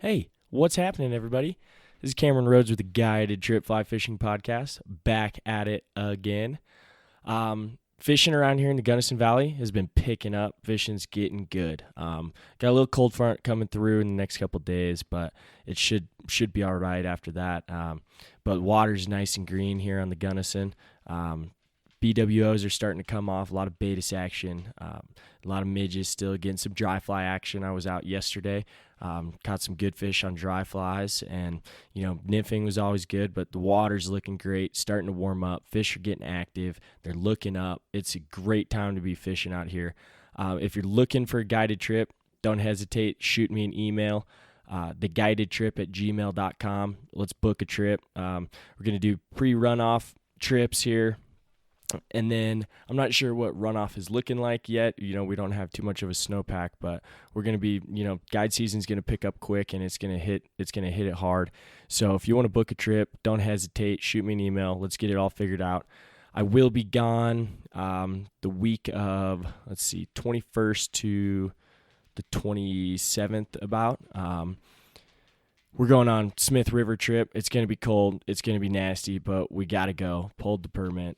Hey, what's happening, everybody? This is Cameron Rhodes with the Guided Trip Fly Fishing Podcast, back at it again. Fishing around here in the Gunnison Valley has been picking up. Fishing's getting good. Got a little cold front coming through in the next couple days, but it should be all right after that. But water's nice and green here on the Gunnison. BWOs are starting to come off, a lot of Baetis action, a lot of midges still, getting some dry fly action. I was out yesterday, caught some good fish on dry flies, and, nymphing was always good, but the water's looking great, starting to warm up. Fish are getting active. They're looking up. It's a great time to be fishing out here. If you're looking for a guided trip, don't hesitate. Shoot me an email. theguidedtrip@gmail.com. Let's book a trip. We're going to do pre-runoff trips here. And then I'm not sure what runoff is looking like yet. We don't have too much of a snowpack, but we're going to be, guide season's going to pick up quick, and it's going to hit it hard. So if you want to book a trip, don't hesitate. Shoot me an email. Let's get it all figured out. I will be gone the week of, 21st to the 27th about. We're going on Smith River trip. It's going to be cold. It's going to be nasty, but we got to go. Pulled the permit.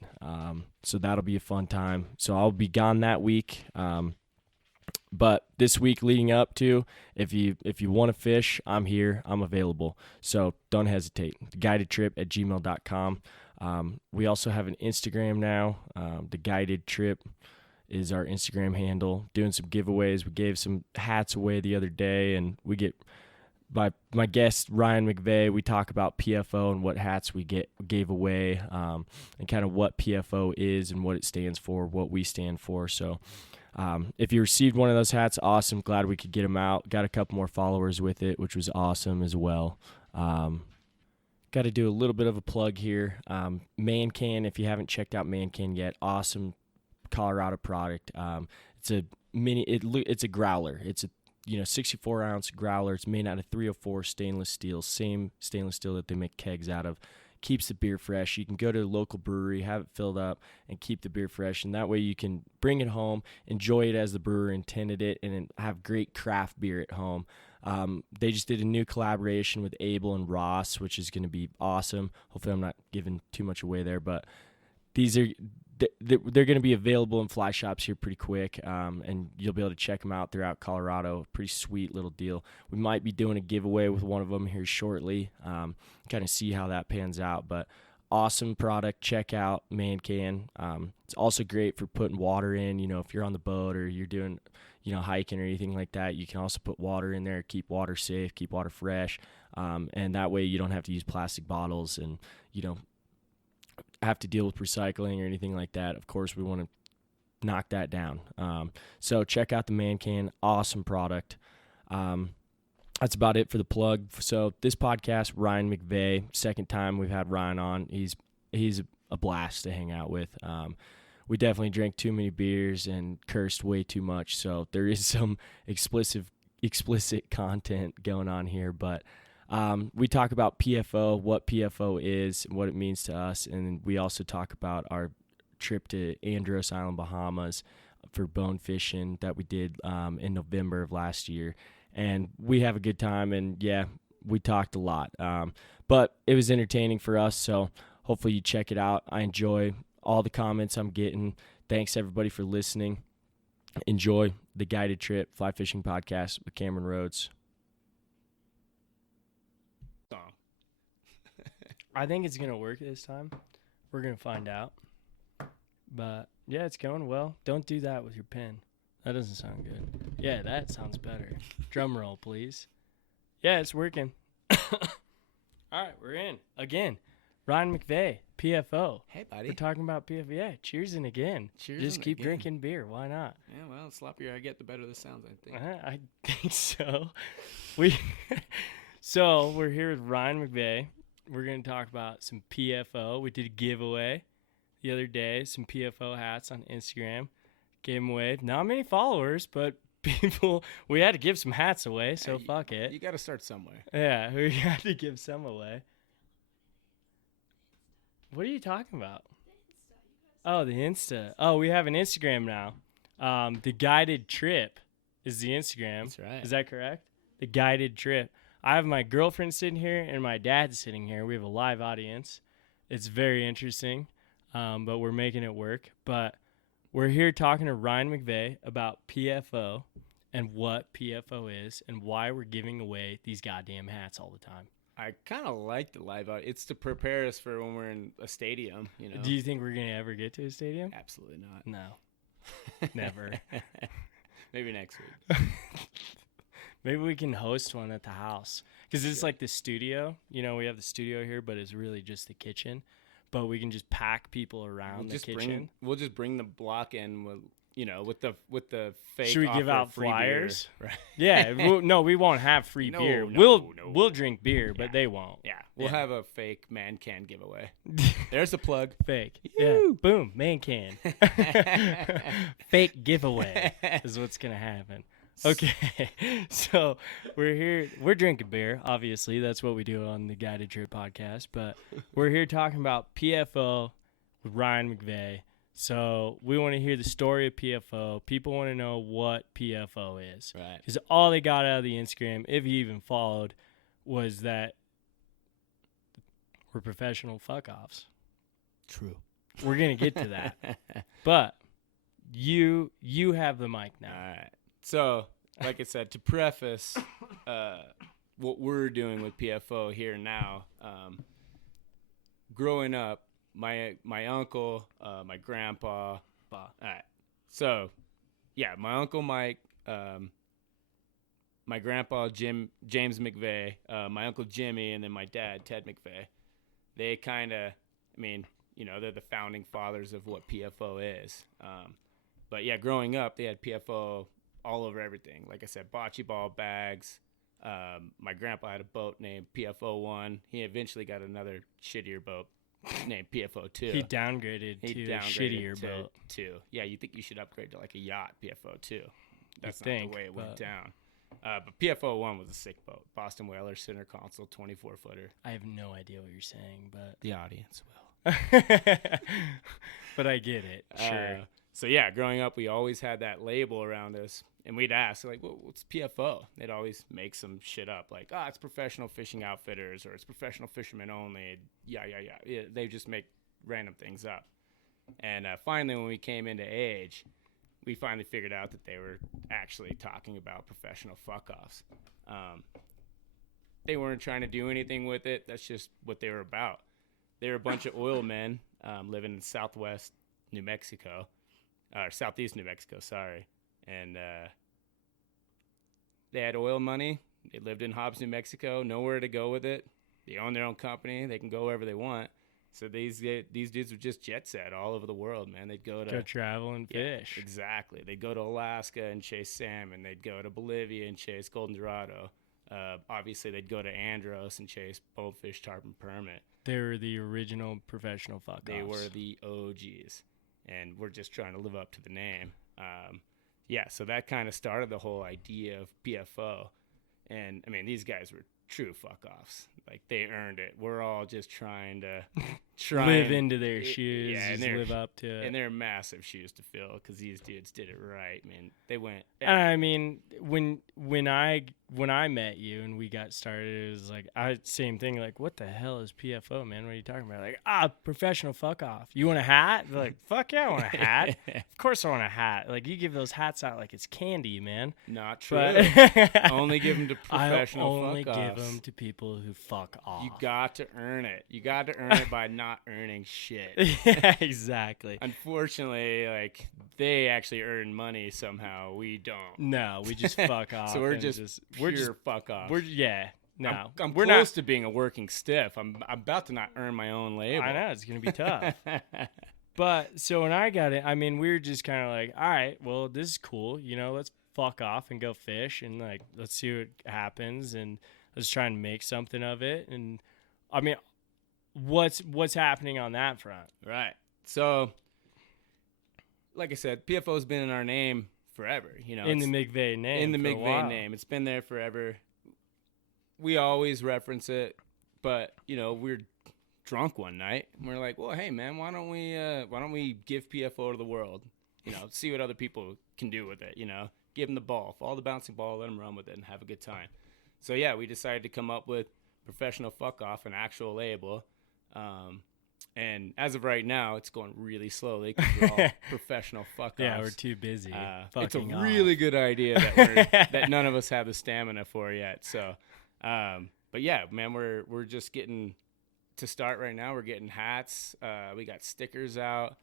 So that'll be a fun time. So I'll be gone that week. But this week leading up to, if you want to fish, I'm here. I'm available. So don't hesitate. Guidedtrip@gmail.com. We also have an Instagram now. The Guided Trip is our Instagram handle. Doing some giveaways. We gave some hats away the other day, and we get... by my guest, Ryan McVay, we talk about PFO and what hats we gave away, and kind of what PFO is and what it stands for, what we stand for. So if you received one of those hats, awesome. Glad we could get them out. Got a couple more followers with it, which was awesome as well. Got to do a little bit of a plug here. Man Can, if you haven't checked out Man Can yet, awesome Colorado product. It's a it's a growler. It's a 64-ounce growler. It's made out of 304 stainless steel, same stainless steel that they make kegs out of. Keeps the beer fresh. You can go to a local brewery, have it filled up, and keep the beer fresh. And that way you can bring it home, enjoy it as the brewer intended it, and have great craft beer at home. They just did a new collaboration with Abel and Ross, which is going to be awesome. Hopefully I'm not giving too much away there, but these are... they're going to be available in fly shops here pretty quick, and you'll be able to check them out throughout Colorado. Pretty sweet little deal. We might be doing a giveaway with one of them here shortly, kind of see how that pans out. But awesome product. Check out Man Can. It's also great for putting water in. If you're on the boat or you're doing, hiking or anything like that, you can also put water in there, keep water safe, keep water fresh, and that way you don't have to use plastic bottles and, have to deal with recycling or anything like that. Of course, we want to knock that down. So check out the Man Can. Awesome product. That's about it for the plug. So this podcast, Ryan McVay, second time we've had Ryan on. He's a blast to hang out with. We definitely drank too many beers and cursed way too much. So there is some explicit content going on here, but we talk about PFO, what PFO is, and what it means to us, and we also talk about our trip to Andros Island, Bahamas for bonefishing that we did in November of last year. And we have a good time, and, yeah, we talked a lot. But it was entertaining for us, so hopefully you check it out. I enjoy all the comments I'm getting. Thanks, everybody, for listening. Enjoy the Guided Trip Fly Fishing Podcast with Cameron Rhodes. I think it's going to work this time. We're going to find out. But, yeah, it's going well. Don't do that with your pen. That doesn't sound good. Yeah, that sounds better. Drum roll, please. Yeah, it's working. All right, we're in. Again, Ryan McVay, PFO. Hey, buddy. We're talking about PFO. Yeah, cheersing again. Just keep drinking beer. Why not? Yeah, well, the sloppier I get, the better this sounds, I think. I think so. So, we're here with Ryan McVay. We're going to talk about some PFO. We did a giveaway the other day, some PFO hats on Instagram. Gave them away. Not many followers, but people, we had to give some hats away, so fuck it. You got to start somewhere. Yeah, we had to give some away. What are you talking about? Oh, the Insta. Oh, we have an Instagram now. The Guided Trip is the Instagram. That's right. Is that correct? The Guided Trip. I have my girlfriend sitting here and my dad sitting here. We have a live audience. It's very interesting, but we're making it work. But we're here talking to Ryan McVay about PFO and what PFO is and why we're giving away these goddamn hats all the time. I kind of like the live audience. It's to prepare us for when we're in a stadium, you know. Do you think we're going to ever get to a stadium? Absolutely not. No. Never. Maybe next week. Maybe we can host one at the house. Because it's like the studio. You know, we have the studio here, but it's really just the kitchen. But we can just pack people around the kitchen. We'll just bring the block in with, you know, with the fake. Should we give out flyers? Right. Yeah. No, we won't have free beer. We'll drink beer, but they won't. Yeah. We'll have a fake man can giveaway. There's a plug. Fake. Yeah. Boom. Man can. Fake giveaway is what's going to happen. Okay. So we're here. We're drinking beer. Obviously, that's what we do on the Guided Trip podcast. But we're here talking about PFO with Ryan McVay. So we want to hear the story of PFO. People want to know what PFO is. Right. Because all they got out of the Instagram, if you even followed, was that we're professional fuck-offs. True. We're going to get to that. But you have the mic now. All right. So, like I said, to preface what we're doing with PFO here now, growing up, my uncle, my grandpa, all right. So, yeah, my uncle Mike, my grandpa James McVay, my uncle Jimmy, and then my dad Ted McVay. They kind of, I mean, you know, they're the founding fathers of what PFO is. But yeah, growing up, they had PFO all over everything. Like I said, bocce ball bags. My grandpa had a boat named PFO1. He eventually got another shittier boat named PFO2. He downgraded to a shittier boat. Yeah, you think you should upgrade to like a yacht PFO2. That's not the way it went down. But PFO1 was a sick boat. Boston Whaler, center console, 24-footer. I have no idea what you're saying, but the audience will. But I get it. Sure. So yeah, growing up, we always had that label around us, and we'd ask like, well, "What's PFO?" They'd always make some shit up, like, it's professional fishing outfitters, or it's professional fishermen only. Yeah. They just make random things up. And finally, when we came into age, we finally figured out that they were actually talking about professional fuck-offs. They weren't trying to do anything with it. That's just what they were about. They were a bunch of oil men living in southwest New Mexico. Or southeast New Mexico, sorry. And they had oil money. They lived in Hobbs, New Mexico, nowhere to go with it. They own their own company. They can go wherever they want. So these dudes were just jet set all over the world, man. They'd go travel and fish. Exactly. They'd go to Alaska and chase salmon. They'd go to Bolivia and chase golden dorado. Obviously, they'd go to Andros and chase bonefish, tarpon, permit. They were the original professional fuck-offs. They were the OGs. And we're just trying to live up to the name. So that kind of started the whole idea of PFO. And, I mean, these guys were true fuck-offs. Like, they earned it. We're all just trying to live into their shoes, and live up to it. And they're massive shoes to fill because these dudes did it right, man. They went. I mean, when I met you and we got started, it was like same thing. Like, what the hell is PFO, man? What are you talking about? Like, professional fuck off. You want a hat? They're like, fuck yeah, I want a hat. Of course I want a hat. Like, you give those hats out like it's candy, man. Not true. Only give them to professional fuck-offs. I only give them to people who fuck off. You got to earn it. You got to earn it by not earning shit. Yeah, exactly. Unfortunately, like, they actually earn money somehow. We don't. No, we just fuck off. So we're just fuck off. I'm we're close to being a working stiff. I'm about to not earn my own label. I know, it's gonna be tough. But so when I got it, I mean, we were just kind of like, all right, well, this is cool. You know, let's fuck off and go fish and like let's see what happens and let's try and make something of it. And I mean, what's happening on that front? Right. So, like I said, PFO's been in our name forever. You know, in the McVay name. In the McVay name, it's been there forever. We always reference it, but you know, we're drunk one night and we're like, well, hey man, why don't we give PFO to the world? You know, see what other people can do with it. You know, give them the ball, follow the bouncing ball, let them run with it, and have a good time. So yeah, we decided to come up with Professional Fuck Off, an actual label. And as of right now, it's going really slowly because we're all professional fuck-offs. Yeah, we're too busy. It's a Fucking really off. good idea that none of us have the stamina for yet. So, but yeah, man, we're just getting to start right now. We're getting hats. We got stickers out.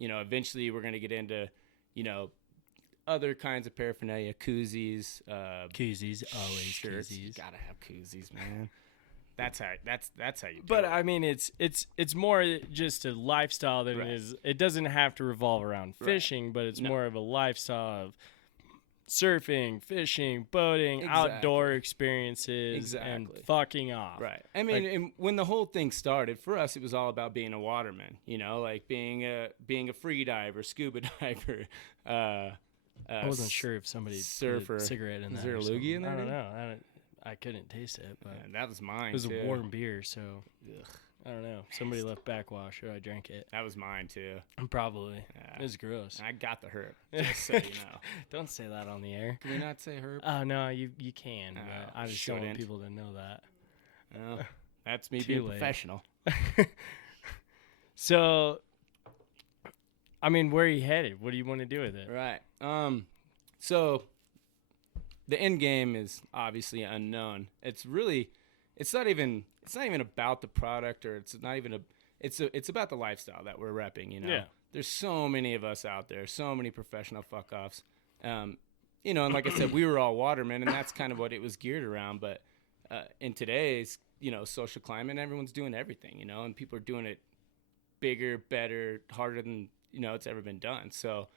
Eventually we're gonna get into, other kinds of paraphernalia, koozies, Koozies, always shirts. koozies. You gotta have koozies, man. That's how you do But it. I mean, it's more just a lifestyle than Right. it is. It doesn't have to revolve around fishing, but it's more of a lifestyle of surfing, fishing, boating, outdoor experiences, and fucking off. Right. I mean, and when the whole thing started, for us, it was all about being a waterman. Like being a free diver, scuba diver. I wasn't sure if somebody surfer. put a cigarette in Is that. there a or loogie something. in there, I don't dude? know. I couldn't taste it, but And that was mine. it was too. a warm beer, so Ugh, I don't know. Somebody left backwash, or I drank it. that was mine too. Probably. Yeah. It was gross. And I got the herb. Just so you know. Don't say that on the air. Can we not say herb? Oh no, you can. But Oh, I just don't want shouldn't. people to know that. No, that's me Too being late. professional. So, I mean, where are you headed? What do you want to do with it? Right. So the end game is obviously unknown. It's not even about the product, or it's about the lifestyle that we're repping, Yeah. There's so many of us out there, so many professional fuck offs. And like I said, we were all watermen, and that's kind of what it was geared around. But in today's, social climate, everyone's doing everything, and people are doing it bigger, better, harder than, it's ever been done. So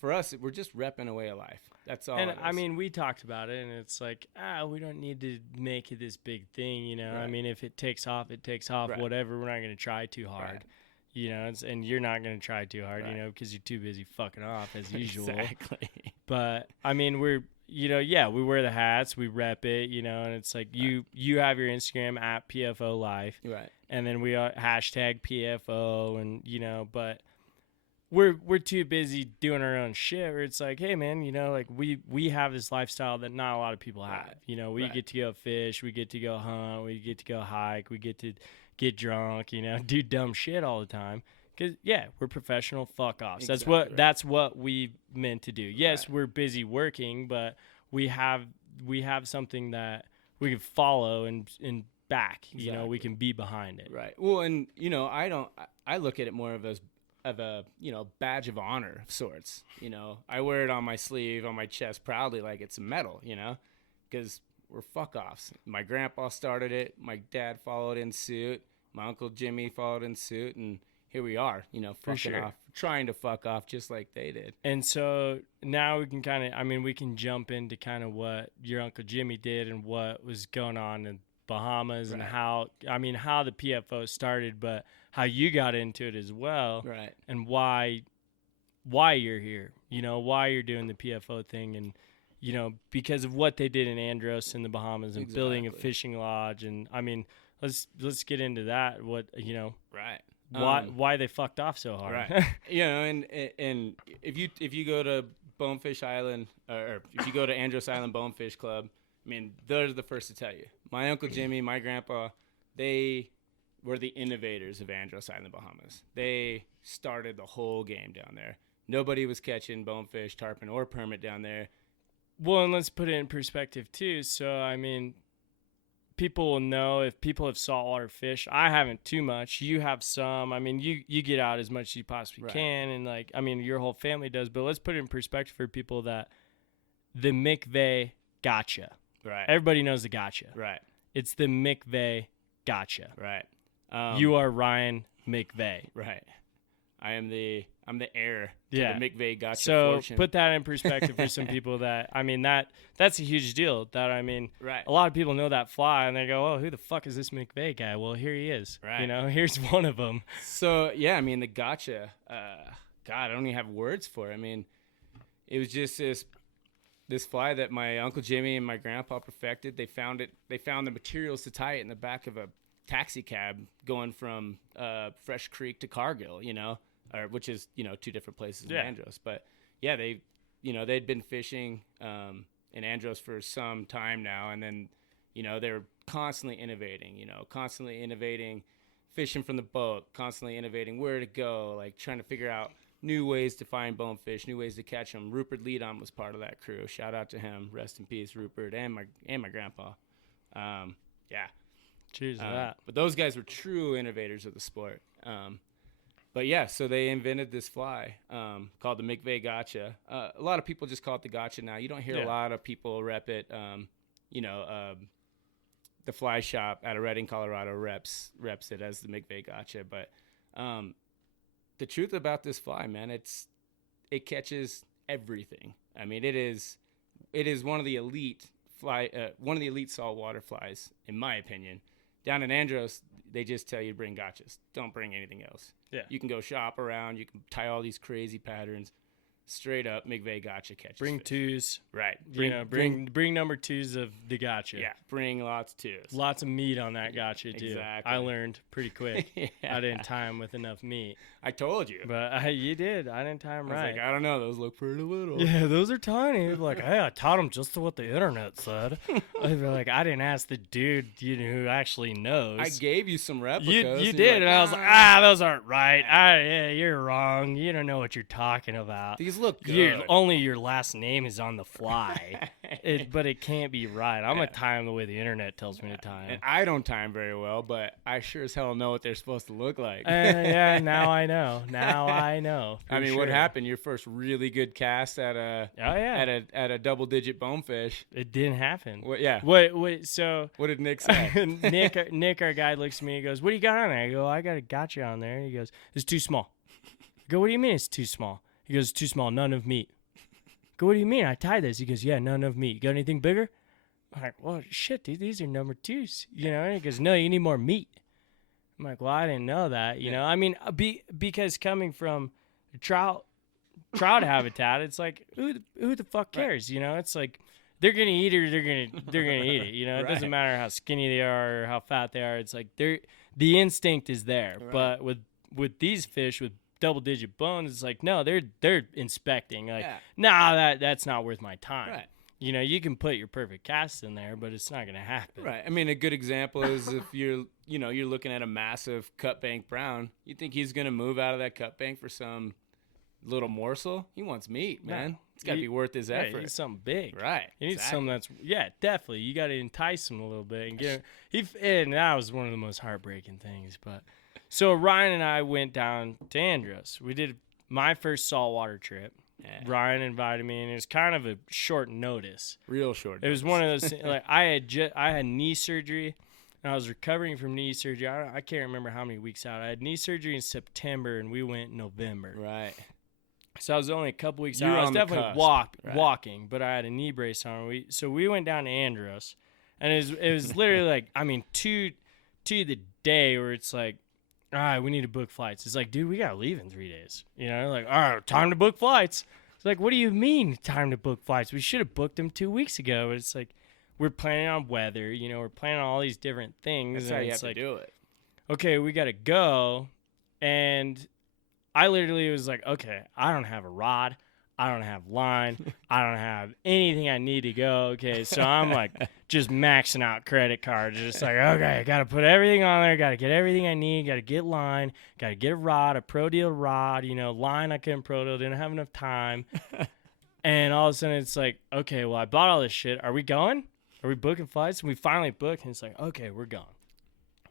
for us, we're just repping away a life. That's all. And it is. I mean, we talked about it, and it's like, we don't need to make it this big thing, I Right. mean, if it takes off, it takes off. Right. Whatever. We're not going to try too hard, Right. and you're not going to try too hard, Right. because you're too busy fucking off as usual. Exactly. But I mean, we're, we wear the hats, we rep it, and it's like you have your Instagram at PFO Life, Right. and then we are hashtag PFO, and but we're too busy doing our own shit. Where it's like, hey man, like we have this lifestyle that not a lot of people have. Right. We Right. get to go fish, we get to go hunt, we get to go hike, we get to get drunk, do dumb shit all the time. Cause we're professional fuck offs. That's what we meant to do. Yes, Right. we're busy working, but we have something that we can follow and back. Exactly. We can be behind it. Right. Well, and I look at it more of a badge of honor of sorts. I wear it on my sleeve, on my chest, proudly, like it's a medal. Because we're fuck offs. My grandpa started it. My dad followed in suit. My uncle Jimmy followed in suit, and here we are. Fucking sure. off, trying to fuck off just like they did. And so now we can we can jump into kind of what your Uncle Jimmy did and what was going on in Bahamas and Right. how the PFO started, but how you got into it as well, Right. and why you're here, why you're doing the PFO thing, and because of what they did in Andros in the Bahamas and building a Exactly. fishing lodge, and I mean let's get into that. What Right. why they fucked off so hard. Right. And if you go to Bonefish Island, or if you go to Andros Island Bonefish Club, I mean, they're the first to tell you. My Uncle Jimmy, my grandpa, they were the innovators of Andros Island, Bahamas. They started the whole game down there. Nobody was catching bonefish, tarpon, or permit down there. Well, and let's put it in perspective too. So, I mean, people will know if people have saltwater fish. I haven't too much. You have some. I mean, you get out as much as you possibly Right. can, and your whole family does. But let's put it in perspective for people that the McVay gotcha. Right. Everybody knows the gotcha. Right. It's the McVay gotcha. Right. You are Ryan McVay. Right. I'm the heir to Yeah. the McVay gotcha So fortune. put that in perspective for some people that's a huge deal. Right. A lot of people know that fly and they go, oh, who the fuck is this McVay guy? Well, here he is. Right. Here's one of them. So, yeah, I mean, the gotcha, God, I don't even have words for it. I mean, it was just this fly that my Uncle Jimmy and my grandpa perfected. They found the materials to tie it in the back of a taxi cab going from Fresh Creek to Cargill, which is, two different places in Yeah. Andros. But, yeah, they'd been fishing in Andros for some time now, and then, you know, they're constantly innovating, fishing from the boat, constantly innovating where to go, like trying to figure out new ways to find bonefish, new ways to catch them. Rupert Leadon was part of that crew. Shout out to him. Rest in peace, Rupert, and my grandpa. Yeah. Cheers to that. But those guys were true innovators of the sport. But yeah, so they invented this fly called the McVay Gotcha. A lot of people just call it the Gotcha now. You don't hear a lot of people rep it. The fly shop out of Redding, Colorado reps it as the McVay Gotcha. But the truth about this fly, man, it catches everything. I mean, it is one of the elite saltwater flies, in my opinion. Down in Andros, they just tell you to bring gotchas. Don't bring anything else. Yeah. You can go shop around. You can tie all these crazy patterns. Straight up McVay gotcha catches. Bring fish. twos. Right. Bring number twos of the gotcha. Yeah. Bring lots of twos. Lots of meat on that gotcha too. Exactly. I learned pretty quick. Yeah. I didn't time with enough meat. I told you. But you did. I didn't time I was right. like, I don't know. Those look pretty little. Yeah, those are tiny. Like, hey, I taught them just to what the internet said. Like, I didn't ask the dude who actually knows. I gave you some replicas. You did, and I was like, those aren't right. Yeah, you're wrong. You don't know what you're talking about. These look good. Only your last name is on the fly. But it can't be right. I'm going to time the way the internet tells me to time. And I don't time very well, but I sure as hell know what they're supposed to look like. Yeah, now I know. Now I know. I mean, what happened? Your first really good cast at a double-digit bonefish. It didn't happen. Yeah. So what did Nick say? Nick, our guy, looks at me. He goes, "What do you got on there?" I go, "I got a gotcha on there." He goes, "It's too small." I go, "What do you mean it's too small?" He goes, "It's too small, none of meat." I go, "What do you mean? I tied this." He goes, "Yeah, none of meat. You got anything bigger?" I'm like, "Well, shit, dude, these are number twos." You know? And he goes, "No, you need more meat." I'm like, "Well, I didn't know that." You know? I mean, because coming from trout habitat, it's like, who the fuck cares? You know? It's like, they're gonna eat it or they're gonna eat it. You know? It doesn't matter how skinny they are or how fat they are. It's like the instinct is there. Right. But with these fish with double-digit bones, it's like, no, they're inspecting. Like, nah, that's not worth my time. Right. You know, you can put your perfect cast in there, but it's not going to happen. Right. I mean, a good example is if you're looking at a massive cut bank brown, you think he's going to move out of that cut bank for some little morsel? He wants meat, man. No. It's got to be worth his effort. He needs something big. Right. He needs something that's, definitely. You got to entice him a little bit and get him. And that was one of the most heartbreaking things. But so Ryan and I went down to Andros. We did my first saltwater trip. Yeah. Ryan invited me, and it was kind of a short notice. Real short notice. It was one of those things, like I had knee surgery, and I was recovering from knee surgery. I can't remember how many weeks out. I had knee surgery in September, and we went in November. Right. So I was only a couple weeks out. I was definitely walking, but I had a knee brace on. So we went down to Andros, and it was literally like, I mean, to the day where it's like, all right, we need to book flights. It's like, dude, we got to leave in 3 days. You know, like, all right, time to book flights. It's like, what do you mean time to book flights? We should have booked them 2 weeks ago. It's like, we're planning on weather. You know, we're planning on all these different things. That's how you have to do it. Okay, we got to go. And I literally was like, okay, I don't have a rod. I don't have line. I don't have anything I need to go. Okay, so I'm like just maxing out credit cards. Just like, okay, I got to put everything on there. Got to get everything I need. Got to get line. Got to get a rod, a pro deal rod. You know, line I couldn't pro deal. Didn't have enough time. And all of a sudden it's like, okay, well, I bought all this shit. Are we going? Are we booking flights? And we finally booked. And it's like, okay, we're going.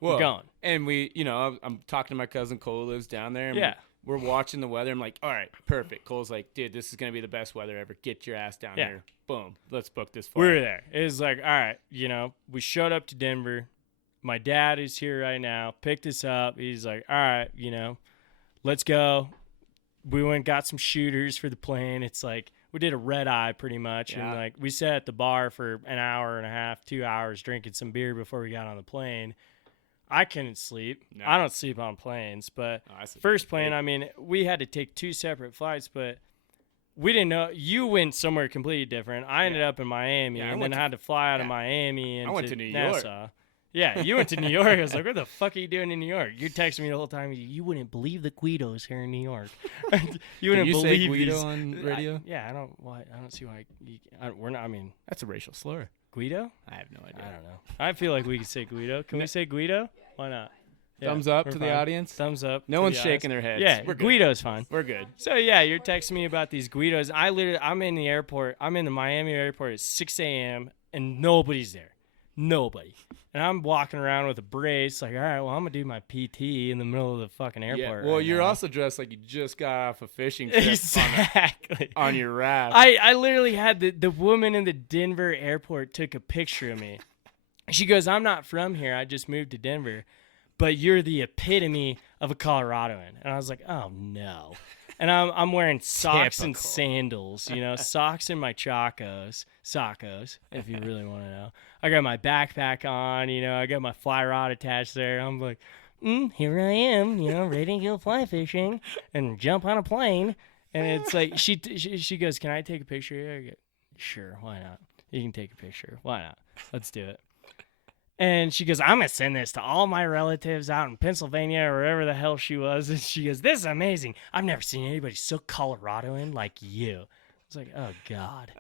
We're going. And I'm talking to my cousin Cole who lives down there. And we're watching the weather. I'm like, all right, perfect. Cole's like, dude, this is going to be the best weather ever. Get your ass down here. Boom. Let's book this flight. We were there. It was like, all right, we showed up to Denver. My dad is here right now. Picked us up. He's like, all right, let's go. We went and got some shooters for the plane. It's like, we did a red eye pretty much. Yeah. And like, we sat at the bar for an hour and a half, 2 hours, drinking some beer before we got on the plane. I couldn't sleep. No. I don't sleep on planes, but first plane, I mean, we had to take 2 separate flights, but we didn't know. You went somewhere completely different. I ended up in Miami, and then I had to fly out of Miami and I went to New York. Yeah, you went to New York. I was like, what the fuck are you doing in New York? You're texting me the whole time. You wouldn't believe the Guidos here in New York. You wouldn't Can you believe say Guido these. on radio? I don't see why. We're not. I mean, That's a racial slur. Guido? I have no I idea. don't know. I feel like we could say Guido. Can we say Guido? Why not? Yeah, Thumbs up we're to fine. the audience. Thumbs up. No to one's the shaking audience. their heads. Yeah, We're good. Guido's fine. We're good. So yeah, you're texting me about these Guidos. I'm in the airport. I'm in the Miami airport at 6 a.m. and nobody's there. Nobody. And I'm walking around with a brace, like, all right, well, I'm gonna do my PT in the middle of the fucking airport. Well, right you're now. also dressed like you just got off a fishing trip Exactly. on your raft. I literally had the woman in the Denver airport took a picture of me. She goes, I'm not from here. I just moved to Denver, but you're the epitome of a Coloradoan. And I was like, oh no. And I'm wearing socks and Typical. sandals, socks in my sockos, if you really want to know. I got my backpack on, I got my fly rod attached there. I'm like, here I am, ready to go fly fishing and jump on a plane. And it's like, she goes, can I take a picture here? I go, sure, why not? You can take a picture. Why not? Let's do it. And she goes, I'm going to send this to all my relatives out in Pennsylvania or wherever the hell she was. And she goes, this is amazing. I've never seen anybody so Coloradoan like you. I was like, oh, God.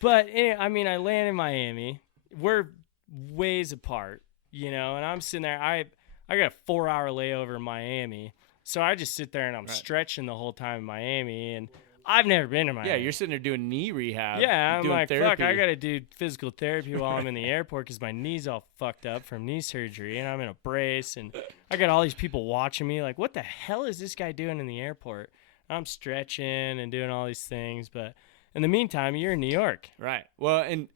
But, I land in Miami. We're ways apart, and I'm sitting there. I got a 4-hour layover in Miami. So I just sit there and I'm stretching the whole time in Miami. And I've never been to Miami. Yeah, you're sitting there doing knee rehab. Yeah, I'm doing like, therapy. fuck, I got to do physical therapy while I'm in the airport because my knee's all fucked up from knee surgery, and I'm in a brace, and I got all these people watching me like, what the hell is this guy doing in the airport? I'm stretching and doing all these things, but in the meantime, you're in New York. Right. Well, and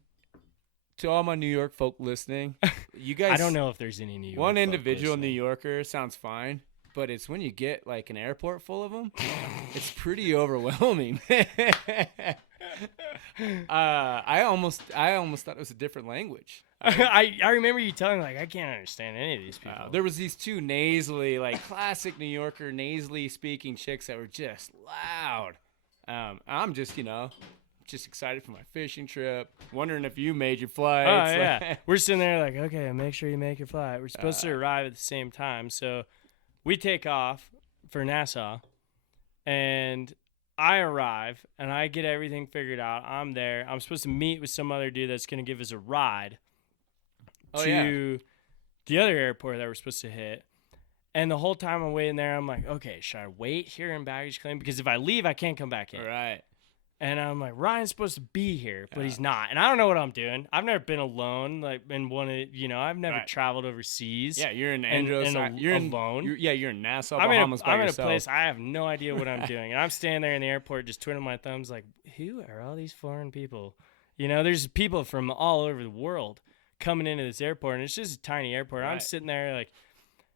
to all my New York folk listening, you guys. I don't know if there's any New York One folk individual New listening. Yorker sounds fine, but it's when you get like an airport full of them, it's pretty overwhelming. I almost thought it was a different language. I remember you telling me, like, I can't understand any of these people. There was these two nasally, like classic New Yorker nasally speaking chicks that were just loud. I'm just, just excited for my fishing trip, wondering if you made your flights. Oh, yeah. We're sitting there like, okay, make sure you make your flight. We're supposed to arrive at the same time. So we take off for Nassau, and I arrive, and I get everything figured out. I'm there. I'm supposed to meet with some other dude that's going to give us a ride to the other airport that we're supposed to hit. And the whole time I'm waiting there, I'm like, okay, should I wait here in baggage claim? Because if I leave, I can't come back in. Right. And I'm like, Ryan's supposed to be here, but he's not. And I don't know what I'm doing. I've never been alone, like in one of, I've never traveled overseas. Yeah, you're in Andros. You're alone. You're in Nassau, I'm Bahamas by I'm yourself. in a place I have no idea what I'm doing. And I'm standing there in the airport just twiddling my thumbs like, who are all these foreign people? There's people from all over the world coming into this airport, and it's just a tiny airport. Right. I'm sitting there like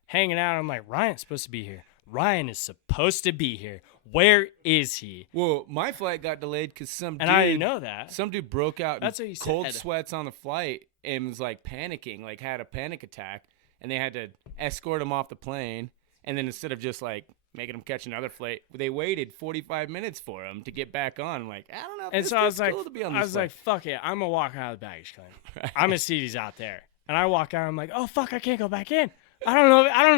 hanging out. I'm like, Ryan's supposed to be here. Ryan is supposed to be here. Where is he? Well, my flight got delayed because some dude. And I didn't know that. Some dude broke out That's in what you cold said. sweats on the flight and was like panicking, like had a panic attack, and they had to escort him off the plane. And then instead of just like making him catch another flight, they waited 45 minutes for him to get back on. I'm like, I don't know. If And this so I was dude's like, cool to be on this flight. fuck it. I'm going to walk out of the baggage claim. Right. I'm going to see he's out there. And I walk out. I'm like, oh, fuck, I can't go back in. I don't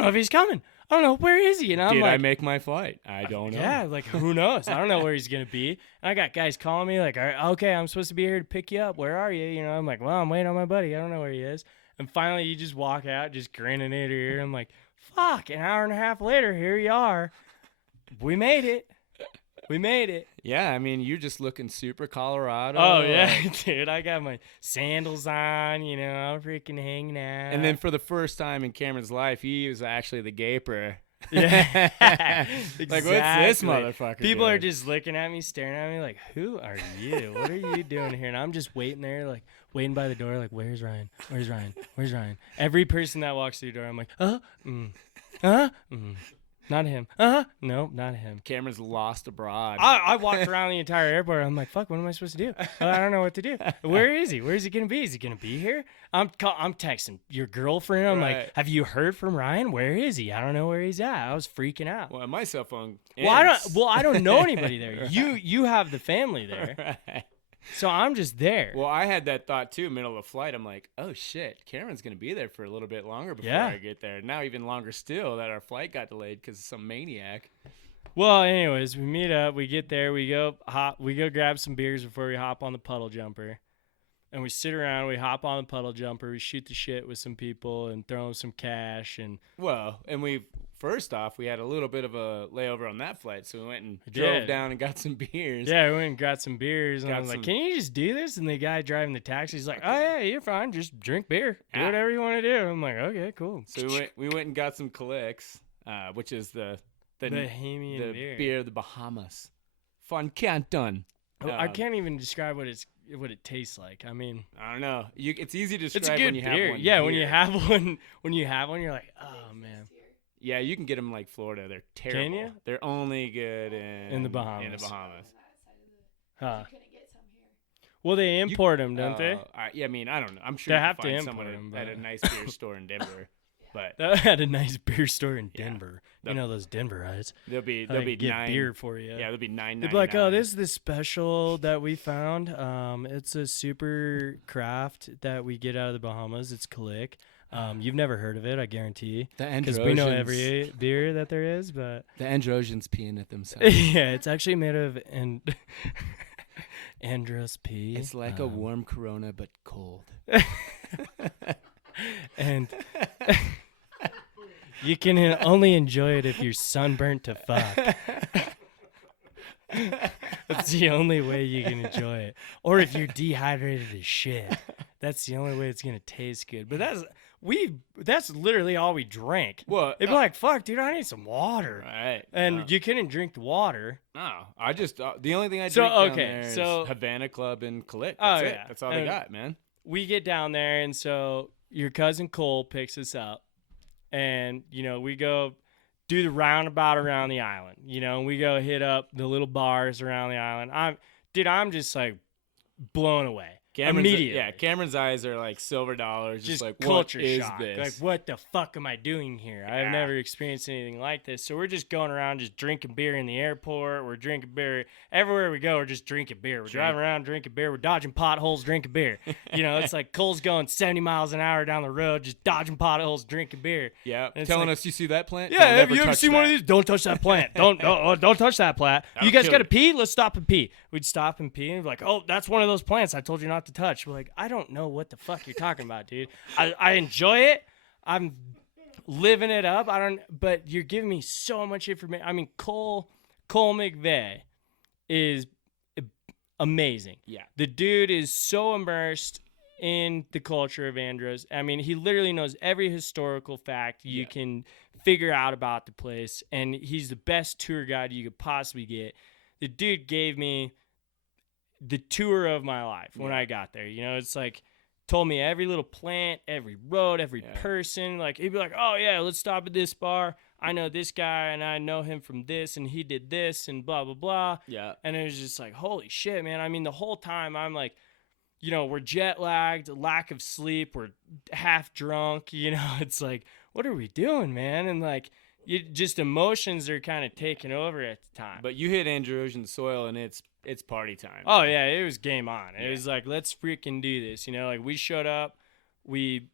know if he's coming. I don't know. Where is he? And I'm Did like, I make my flight? I don't know. yeah, like, who knows? I don't know where he's going to be. And I got guys calling me like, all right, okay, I'm supposed to be here to pick you up. Where are you? I'm like, well, I'm waiting on my buddy. I don't know where he is. And finally, you just walk out, just grinning at your ear. I'm like, fuck, an hour and a half later, here you are. We made it. We made it. Yeah, I mean, you're just looking super Colorado. Oh, yeah, dude. I got my sandals on, I'm freaking hanging out. And then for the first time in Cameron's life, he was actually the gaper. Yeah. Like, what's this Exactly. motherfucker People doing? are just looking at me, staring at me like, who are you? What are you doing here? And I'm just waiting there, like, waiting by the door, like, where's Ryan? Where's Ryan? Where's Ryan? Every person that walks through the door, I'm like, not him. No, not him. Cameron's lost abroad. I walked around the entire airport. I'm like, fuck, what am I supposed to do? I don't know what to do. Where is he? Where is he going to be? Is he going to be here? I'm texting your girlfriend. I'm Right. like, have you heard from Ryan? Where is he? I don't know where he's at. I was freaking out. Well, my cell phone. I don't know anybody there. You have the family there. Right. So I'm just there. Well, I had that thought too, middle of the flight. I'm like, oh shit, Cameron's gonna be there for a little bit longer before I get there. Now even longer still that our flight got delayed because of some maniac. Well, anyways, we meet up, we get there, we go grab some beers before we hop on the puddle jumper. And we sit around, we hop on the puddle jumper, we shoot the shit with some people and throw them some cash. And first off, we had a little bit of a layover on that flight, so we went and drove down and got some beers. Yeah, we went and got some beers. And I was like, can you just do this? And the guy driving the taxi, he's like, oh, yeah, you're fine. Just drink beer. Do whatever you want to do. I'm like, okay, cool. So we went and got some Calicks, which is the Bahamian beer of the Bahamas. Fun Canton. I can't even describe what it tastes like. I mean, I don't know. It's easy to describe it's a good when you beer. have one. Yeah, when you have one, you're like, oh man. Yeah, you can get them like Florida. They're terrible. Can you? They're only good in the Bahamas. Huh. Well, they import them, don't they? I mean, I don't know. I'm sure they you have can to find import someone them at a nice beer store in Denver. But at a nice beer store in Denver. You know those Denverites. They'll be get beer for you. Yeah, they'll be $9.99. They'll be like, oh, this is the special that we found. It's a super craft that we get out of the Bahamas. It's Calic. You've never heard of it, I guarantee. Because we know every beer that there is, but the Androsians peeing at themselves. Yeah, it's actually made of Andros pee. It's like a warm Corona, but cold. And you can only enjoy it if you're sunburnt to fuck. That's the only way you can enjoy it. Or if you're dehydrated as shit. That's the only way it's going to taste good. But that's literally all we drank. Well, it'd be like, fuck, dude, I need some water. Right. And you couldn't drink the water. No, I just the only thing I drink down there is Havana Club and Calic. That's it. That's all they got, man. We get down there, and so your cousin Cole picks us up. And, we go do the roundabout around the island. And we go hit up the little bars around the island. I'm just like blown away. Immediately. Yeah, Cameron's eyes are like silver dollars. Just like, culture what is shock. this? Like, what the fuck am I doing here? I've never experienced anything like this. So we're just going around just drinking beer in the airport. We're drinking beer. Everywhere we go, we're just drinking beer. We're driving around drinking beer. We're dodging potholes, drinking beer. It's like Cole's going 70 miles an hour down the road, just dodging potholes, drinking beer. Yeah, telling us, you see that plant? Yeah, have you ever seen one of these? Don't touch that plant. Don't touch that plant. You guys got to pee? Let's stop and pee. We'd stop and pee, and we're like, oh, that's one of those plants I told you not to touch. We're like, I don't know what the fuck you're talking about, dude. I enjoy it. I'm living it up. But you're giving me so much information. I mean, Cole McVay is amazing. Yeah. The dude is so immersed in the culture of Andros. I mean, he literally knows every historical fact you can figure out about the place, and he's the best tour guide you could possibly get. The dude gave me the tour of my life when I got there. It's like told me every little plant, every road, every person. Like, he'd be like, oh yeah, let's stop at this bar. I know this guy and I know him from this and he did this and blah, blah, blah. Yeah. And it was just like, holy shit, man. I mean, the whole time I'm like, we're jet lagged, lack of sleep, we're half drunk, it's like, what are we doing, man? And like, just emotions are kind of taking over at the time. But you hit Androsian soil and it's party time. Oh yeah, it was game on. It was like, let's freaking do this. Like, we showed up, we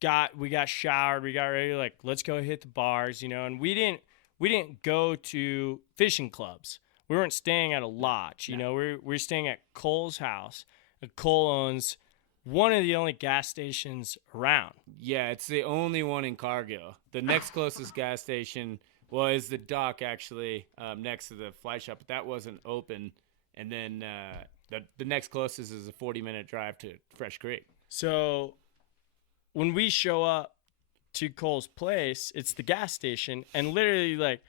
got showered, we got ready, like, let's go hit the bars, and we didn't go to fishing clubs. We weren't staying at a lodge, we're staying at Cole's house. And Cole owns one of the only gas stations around. Yeah, it's the only one in Cargill. The next closest gas station is the dock, actually, next to the fly shop, but that wasn't open. And then the next closest is a 40-minute drive to Fresh Creek. So when we show up to Cole's place, it's the gas station, and literally, like,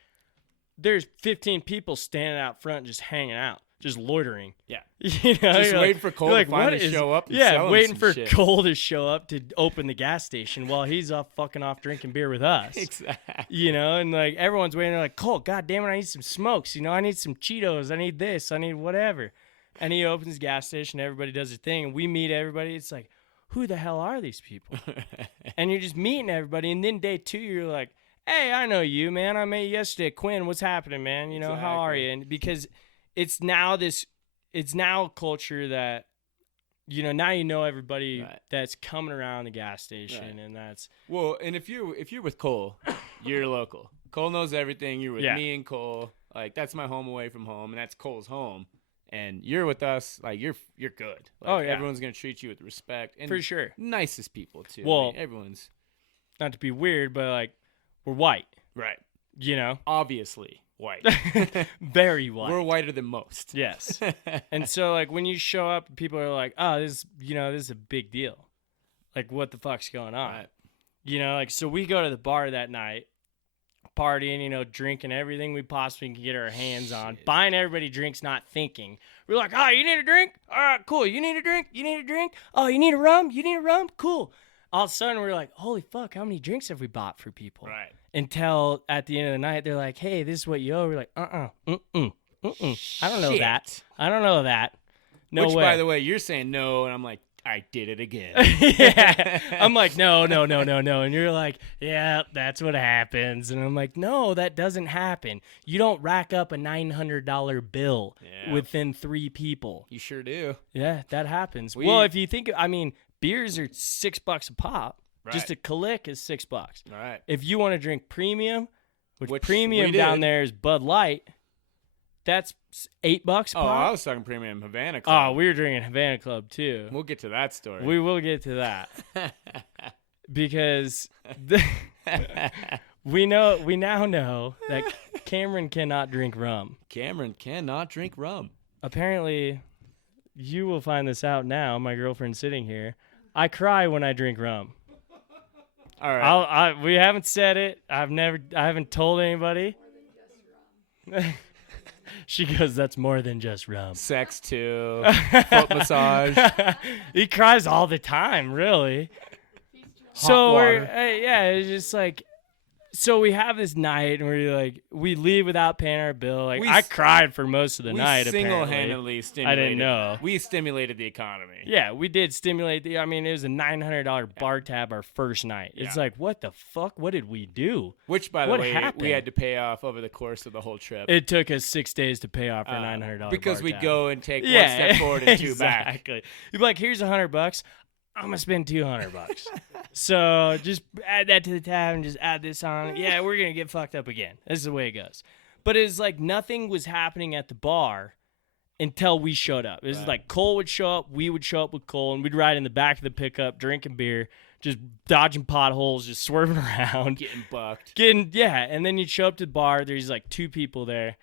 there's 15 people standing out front just hanging out. Just loitering. Yeah. Just waiting for Cole to finally show up. Yeah, waiting for Cole to show up to open the gas station while he's off drinking beer with us. Exactly. And like, everyone's waiting. They're like, Cole, God damn it, I need some smokes. I need some Cheetos. I need this. I need whatever. And he opens the gas station. Everybody does their thing. And we meet everybody. It's like, who the hell are these people? And you're just meeting everybody. And then day 2, you're like, hey, I know you, man. I met you yesterday. Quinn, what's happening, man? How are you? And because it's now this it's now a culture that, now everybody Right. that's coming around the gas station, Right. and that's Well, and if you're with Cole, you're local. Cole knows everything. You're with me and Cole. Like, that's my home away from home, and that's Cole's home. And you're with us, like, you're good. Like, everyone's gonna treat you with respect, and for sure. nicest people too. Well, everyone's not to be weird, but like, we're white, right. Obviously White. very white. We're whiter than most. Yes. And so, like, when you show up, people are like, oh, this is a big deal. Like, what the fuck's going on? Right. So we go to the bar that night, partying, drinking everything we possibly can get our hands on, buying everybody drinks, not thinking. We're like, oh, you need a drink? All right, cool. You need a drink? You need a drink? Oh, you need a rum? You need a rum? Cool. All of a sudden, we're like, holy fuck, how many drinks have we bought for people? Right. Until at the end of the night, they're like, hey, this is what you owe. We're like, I don't know that. I don't know that. No Which, way. by the way, you're saying no, and I'm like, I did it again. Yeah. I'm like, no. And you're like, yeah, that's what happens. And I'm like, no, that doesn't happen. You don't rack up a $900 bill within 3 people. You sure do. Yeah, that happens. Well, if you think, beers are $6 a pop. Right. Just a Kalik is $6. All right. If you want to drink premium, which we premium did. down there is Bud Light, that's $8 a pop. Oh, I was talking premium Havana Club. Oh, we were drinking Havana Club too. We'll get to that story. We will get to that because we now know that Cameron cannot drink rum. Cameron cannot drink rum. Apparently, you will find this out now. My girlfriend's sitting here. I cry when I drink rum. All right. We haven't said it. I haven't told anybody. She goes, that's more than just rum. Sex too. Foot massage. He cries all the time, really. So it's just like, so we have this night, and we leave without paying our bill. Like, I cried for most of the night. We single-handedly stimulated. I didn't know. We stimulated the economy. Yeah, we did stimulate it was a $900 bar tab our first night. It's like, what the fuck? What did we do? Which, by the way, happened? we had to pay off over the course of the whole trip. It took us 6 days to pay off our $900 because bar we'd tab. go and take 1 step forward and 2 back. Exactly. You'd be like, here's $100. I'm gonna spend $200. So just add that to the tab and just add this on. Yeah, we're gonna get fucked up again. This is the way it goes. But it's like nothing was happening at the bar until we showed up. It was like Cole would show up, we would show up with Cole, and we'd ride in the back of the pickup, drinking beer, just dodging potholes, just swerving around, getting bucked. And then you'd show up to the bar. There's like 2 people there,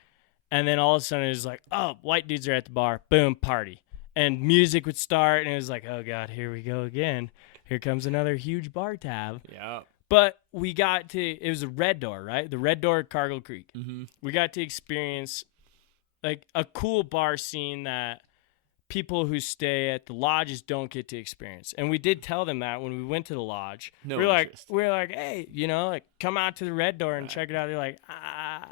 and then all of a sudden it's like, oh, white dudes are at the bar. Boom, party. And music would start, and it was like, oh, God, here we go again. Here comes another huge bar tab. Yeah. But we got to, it was a Red Door, right? The Red Door at Cargill Creek. Mm-hmm. We got to experience, like, a cool bar scene that people who stay at the lodges don't get to experience. And we did tell them that when we went to the lodge. No we're interest. like, hey, come out to the Red Door and check it out. They're like,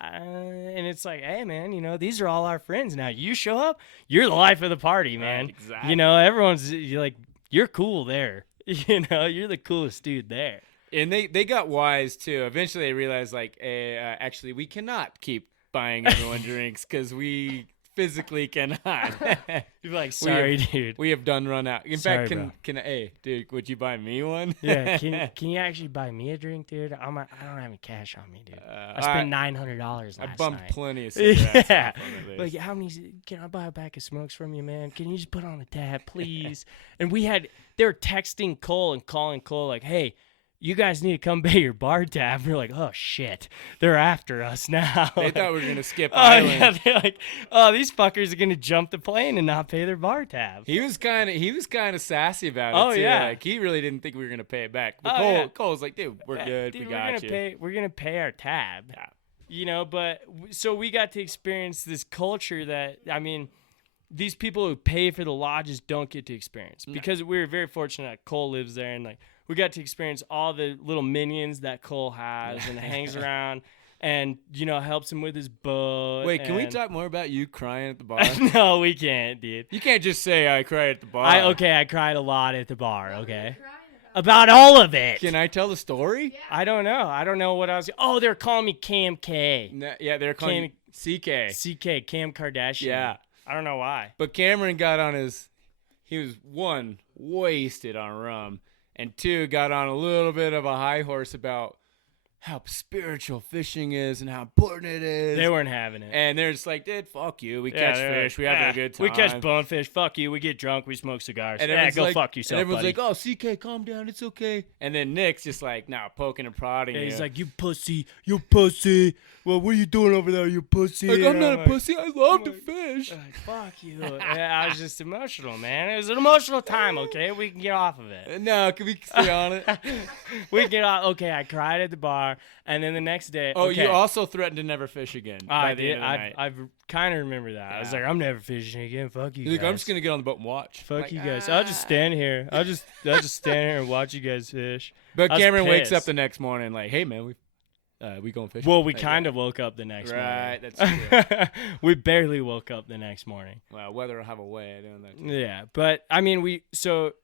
and it's like, hey, man, these are all our friends now. You show up, you're the life of the party, man. Right, exactly. Everyone's you're cool there. You're the coolest dude there. And they got wise too. Eventually, they realized actually, we cannot keep buying everyone drinks because we physically cannot. You're like, sorry, dude. We have done run out. In Sorry, fact, hey, dude, would you buy me one? Yeah, can you actually buy me a drink, dude? I don't have any cash on me, dude. I spent $900 last night. I bumped plenty of cigarettes. Yeah. off of it. Like, how many? Can I buy a pack of smokes from you, man? Can you just put on the tab, please? And they were texting Cole and calling Cole like, hey, you guys need to come pay your bar tab. We're like, oh, shit. They're after us now. They thought we were going to skip Oh, island. yeah, they're like, oh, these fuckers are going to jump the plane and not pay their bar tab. He was kind of sassy about it. Oh, too. yeah. Like, he really didn't think we were going to pay it back. But Oh, Cole was like, dude, we're good. Dude, we got you. We're going to pay our tab. Yeah. But so we got to experience this culture that, these people who pay for the lodges don't get to experience. Because we were very fortunate that Cole lives there, and we got to experience all the little minions that Cole has and hangs around and, helps him with his boat. Wait, can we talk more about you crying at the bar? No, we can't, dude. You can't just say I cried at the bar. I cried a lot at the bar, okay? About all of it. Can I tell the story? Yeah. I don't know what I was. Oh, they're calling me Cam K. No, yeah, they're calling you CK. CK, Cam Kardashian. Yeah. I don't know why. But Cameron got on he was, one, wasted on rum, and two, got on a little bit of a high horse about how spiritual fishing is and how important it is. They weren't having it. And they're just like, dude, fuck you. We catch fish. We have a good time. We catch bonefish. Fuck you. We get drunk. We smoke cigars. And go like, fuck yourself, and everyone's buddy. like, oh, CK, calm down. It's okay. And then Nick's just like, poking and prodding you. He's like, you pussy. You pussy. Well, what are you doing over there, you pussy? Like, I'm not a pussy. I love to fish. Like, fuck you. I was just emotional, man. It was an emotional time, okay? We can get off of it. No, can we stay on it? We can get off. Okay, I cried at the bar, and then the next day. Oh, okay, you also threatened to never fish again. I did. I kind of remember that. Yeah. I was like, I'm never fishing again. Fuck you He's guys. like, I'm just going to get on the boat and watch. Fuck like, you guys. I'll just stand here. I'll just stand here and watch you guys fish. But I was Cameron wakes pissed. up the next morning like, hey, man, we going fishing? Well, we Like, kind of woke up the next morning. Right, that's true. We barely woke up the next morning. Well, weather will have a way of doing that too. Yeah, but I mean, we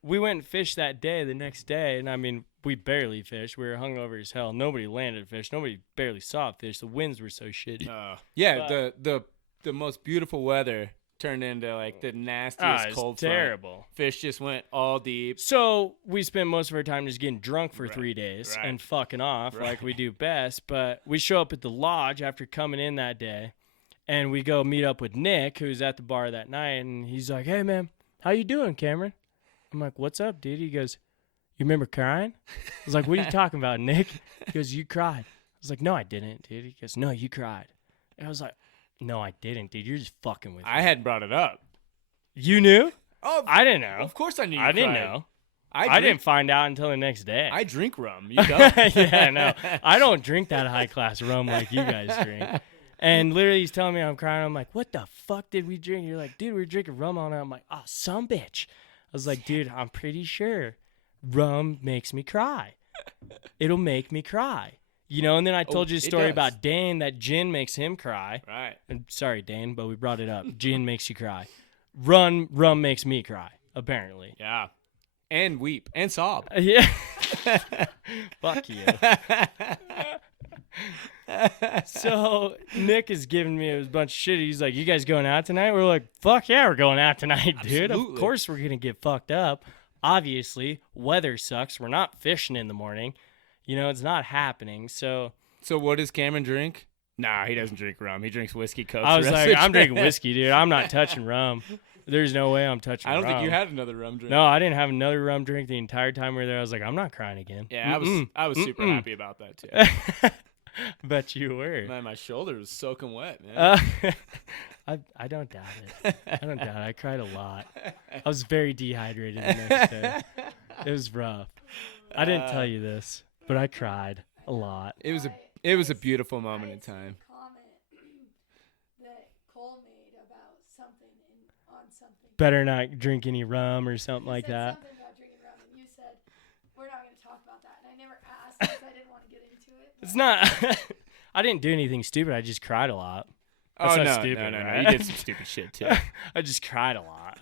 went and fished that day, the next day, and I mean, we barely fished. We were hungover as hell. Nobody landed fish. Nobody barely saw fish. The winds were so shitty. Yeah, the most beautiful weather turned into like the nastiest cold front. Terrible. Fish just went all deep. So we spent most of our time just getting drunk for 3 days right. and fucking off Right. like we do best. But we show up at the lodge after coming in that day, and we go meet up with Nick, who's at the bar that night, and he's like, "Hey, man, how you doing, Cameron?" I'm like, "What's up, dude?" He goes, "You remember crying?" I was like, "What are you talking about, Nick?" He goes, "You cried." I was like, "No, I didn't, dude." He goes, "No, you cried." And I was like, "No, I didn't, dude. You're just fucking with me." I hadn't brought it up. You knew? Oh, I didn't know. of course I knew. I didn't know. I drink, didn't find out until the next day. I drink rum. You don't. Yeah, no. I don't drink that high class rum like you guys drink. And literally he's telling me I'm crying. I'm like, what the fuck did we drink? You're like, dude, we were drinking rum all night. I'm like, oh, some bitch. I was like, dude, I'm pretty sure rum makes me cry. It'll make me cry. You know, and then I told you a story about Dane, that gin makes him cry. Right. And sorry, Dane, but we brought it up. Gin makes you cry. Rum makes me cry, apparently. Yeah. And weep. And sob. Yeah. Fuck you. So Nick is giving me a bunch of shit. He's like, you guys going out tonight? We're like, fuck yeah, we're going out tonight, dude. Absolutely. Of course we're going to get fucked up. Obviously, weather sucks. We're not fishing in the morning. You know, it's not happening. So what does Cameron drink? Nah, he doesn't drink rum. He drinks whiskey, Coke. I was like, I'm drinking whiskey, dude. I'm not touching rum. There's no way I'm touching I don't rum. think you had another rum drink. No, I didn't have another rum drink the entire time we were there. I was like, I'm not crying again. Yeah, I was super happy about that too. Bet you were. Man, my shoulder was soaking wet, man. I don't doubt it. I don't doubt it. I cried a lot. I was very dehydrated the next day. It was rough. I didn't tell you this, but I cried a lot. It was a beautiful moment in time. Comment that Cole made about something on something. Better not drink any rum or something You like said that. Something about drinking rum, and you said we're not going to talk about that. And I never asked because I didn't want to get into it. It's not. I didn't do anything stupid. I just cried a lot. That's Oh not no, stupid, no, right? you did some stupid shit too. I just cried a lot.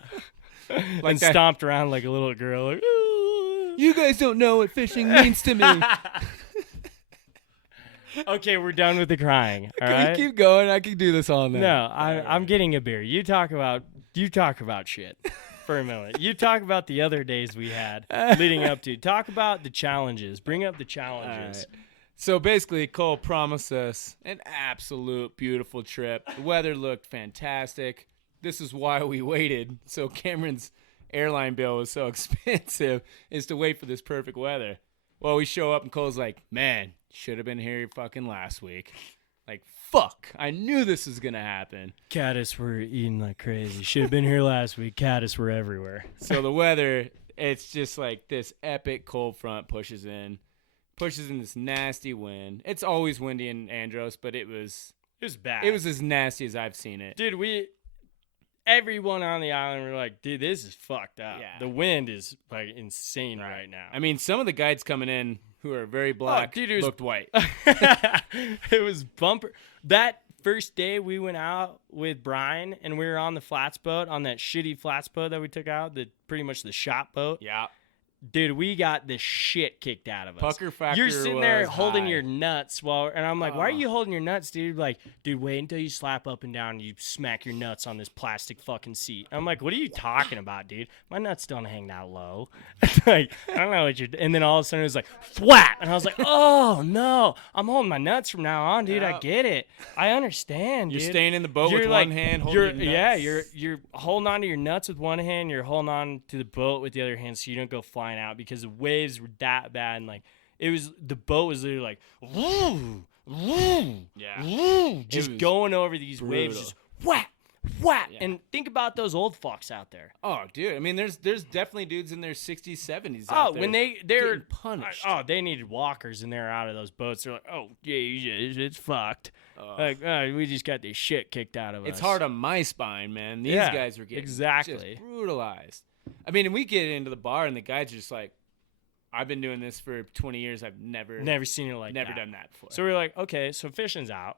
Like And that- stomped around like a little girl. Like, "Ooh." You guys don't know what fishing means to me. Okay, we're done with the crying. All Can right. we keep going? I can do this all night. No, I'm getting a beer. You talk about shit for a minute. You talk about the other days we had leading up to. Talk about the challenges. Bring up the challenges. All right. So basically, Cole promised us an absolute beautiful trip. The weather looked fantastic. This is why we waited. So Cameron's airline bill was so expensive, is to wait for this perfect weather. Well, we show up and Cole's like, man, should have been here fucking last week. Like, fuck. I knew this was going to happen. Caddis were eating like crazy. Should have been here last week. Caddis were everywhere. So the weather, it's just like this epic cold front pushes in this nasty wind. It's always windy in Andros, but it was bad. it was as nasty as I've seen it. Dude, everyone on the island were like, dude, this is fucked up. Yeah. The wind is like insane right now. I mean, some of the guides coming in who are very black dude, it was- looked white. It was bumper. That first day we went out with Brian and we were on the flats boat, on that shitty flats boat that we took out, pretty much the shop boat. Yeah. Dude, we got the shit kicked out of us. Pucker factor You're sitting there was holding high. your nuts and I'm like, why are you holding your nuts, dude? Like, dude, wait until you slap up and down and you smack your nuts on this plastic fucking seat. I'm like, what are you talking about, dude? My nuts don't hang that low. Like, I don't know what you're. And then all of a sudden it was like, thwap, and I was like, oh no, I'm holding my nuts from now on, dude. I get it. I understand. You're dude. staying in the boat You're with like, one hand, holding your nuts. Yeah, you're holding on to your nuts with one hand. You're holding on to the boat with the other hand, so you don't go flying out because the waves were that bad. And like, the boat was literally like, woo, woo, Yeah. woo, just was going over these waves, brutal. just whap, whap. Yeah. And think about those old fucks out there. Oh, dude. I mean, there's definitely dudes in their 60s, 70s Oh, out there when they're getting punished. Oh, they needed walkers and they're out of those boats. They're like, oh, yeah, it's fucked. Like, we just got this shit kicked out of us. It's hard on my spine, man. These Yeah, guys were getting exactly. just brutalized. I mean, and we get into the bar, and the guys are just like, I've been doing this for 20 years. I've never seen it like never that. done that before. So we're like, okay, so fishing's out.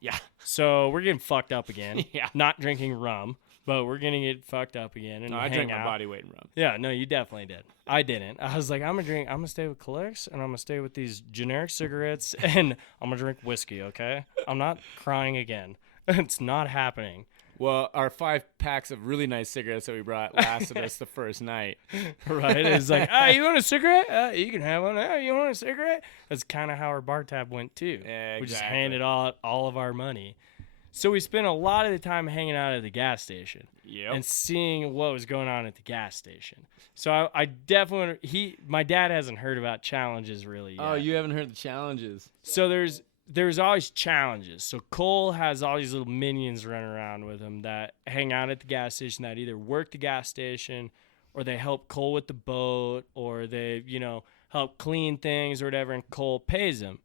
Yeah. So we're getting fucked up again. Yeah. Not drinking rum, but we're gonna get fucked up again and No, I hang drank out. my body weight in rum. Yeah, no, you definitely did. I didn't. I was like, I'm gonna stay with Calyx and I'm gonna stay with these generic cigarettes and I'm gonna drink whiskey, okay? I'm not crying again. It's not happening. Well, our 5 packs of really nice cigarettes that we brought lasted us the first night. Right? It's like, you want a cigarette? You can have one. You want a cigarette? That's kind of how our bar tab went too. Yeah, We just exactly. handed all of our money. So we spent a lot of the time hanging out at the gas station Yep. and seeing what was going on at the gas station. So I definitely, my dad hasn't heard about challenges really yet. Oh, you haven't heard the challenges. So there's always challenges. So Cole has all these little minions running around with him that hang out at the gas station that either work the gas station or they help Cole with the boat or they, help clean things or whatever, and Cole pays them.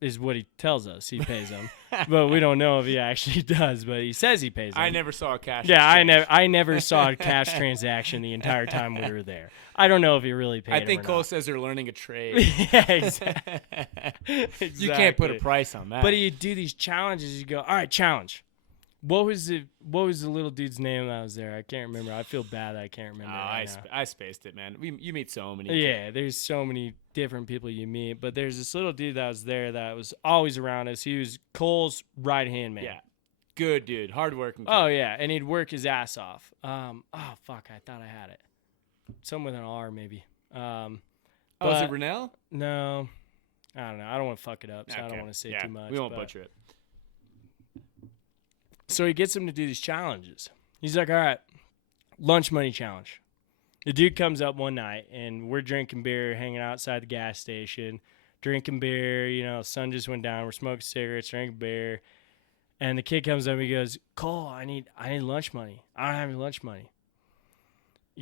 Is what he tells us. He pays them. But we don't know if he actually does, but he says he pays them. I never saw a cash. Yeah, exchange. I never saw a cash transaction the entire time we were there. I don't know if he really paid I him think or Cole not. said they're learning a trade. Yeah, exactly. You can't put a price on that. But he'd do these challenges. You go, all right, challenge. What was the little dude's name that was there? I can't remember. I feel bad that I can't remember. Right now. I spaced it, man. You meet so many. Yeah, there's so many different people you meet, but there's this little dude that was there that was always around us. He was Cole's right-hand man. Yeah. Good dude. Hardworking. Oh, yeah, and he'd work his ass off. Oh, fuck, I thought I had it. Something with an R, maybe. Is it but- Rennell? No, I don't know. I don't want to fuck it up, so I Okay. don't want to say Yeah, too much. We won't but- butcher it. So he gets him to do these challenges. He's like, all right, lunch money challenge. The dude comes up one night, and we're drinking beer, hanging outside the gas station, drinking beer. Sun just went down. We're smoking cigarettes, drinking beer. And the kid comes up and he goes, Cole, I need lunch money. I don't have any lunch money.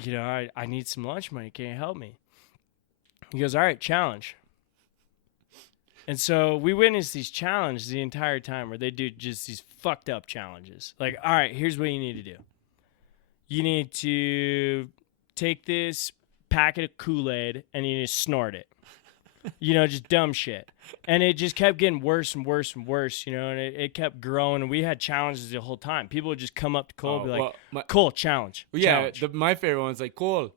I need some lunch money. Can you help me? He goes, all right, challenge. And so we witnessed these challenges the entire time where they do just these fucked up challenges. Like, all right, here's what you need to do. You need to take this packet of Kool-Aid and you need to snort it. Just dumb shit. And it just kept getting worse and worse and worse, and it kept growing. And we had challenges the whole time. People would just come up to Cole and be like, Cole, challenge. Well, yeah, challenge. my favorite one's like, Cole,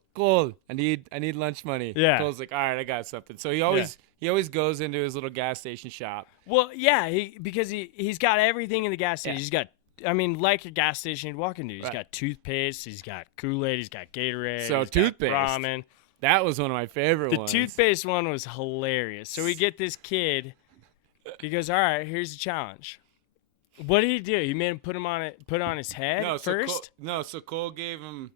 I need lunch money. Yeah. Cole's like, all right, I got something. So he always goes into his little gas station shop. Well, yeah, because he's got everything in the gas station. Yeah. He's got, like a gas station you'd walk into. He's Right. got toothpaste, he's got Kool-Aid, he's got Gatorade, So he's toothpaste. got ramen. That was one of my favorite The ones. toothpaste one was hilarious. So we get this kid. He goes, all right, here's the challenge. What did he do? He made him put on his head first? So Cole gave him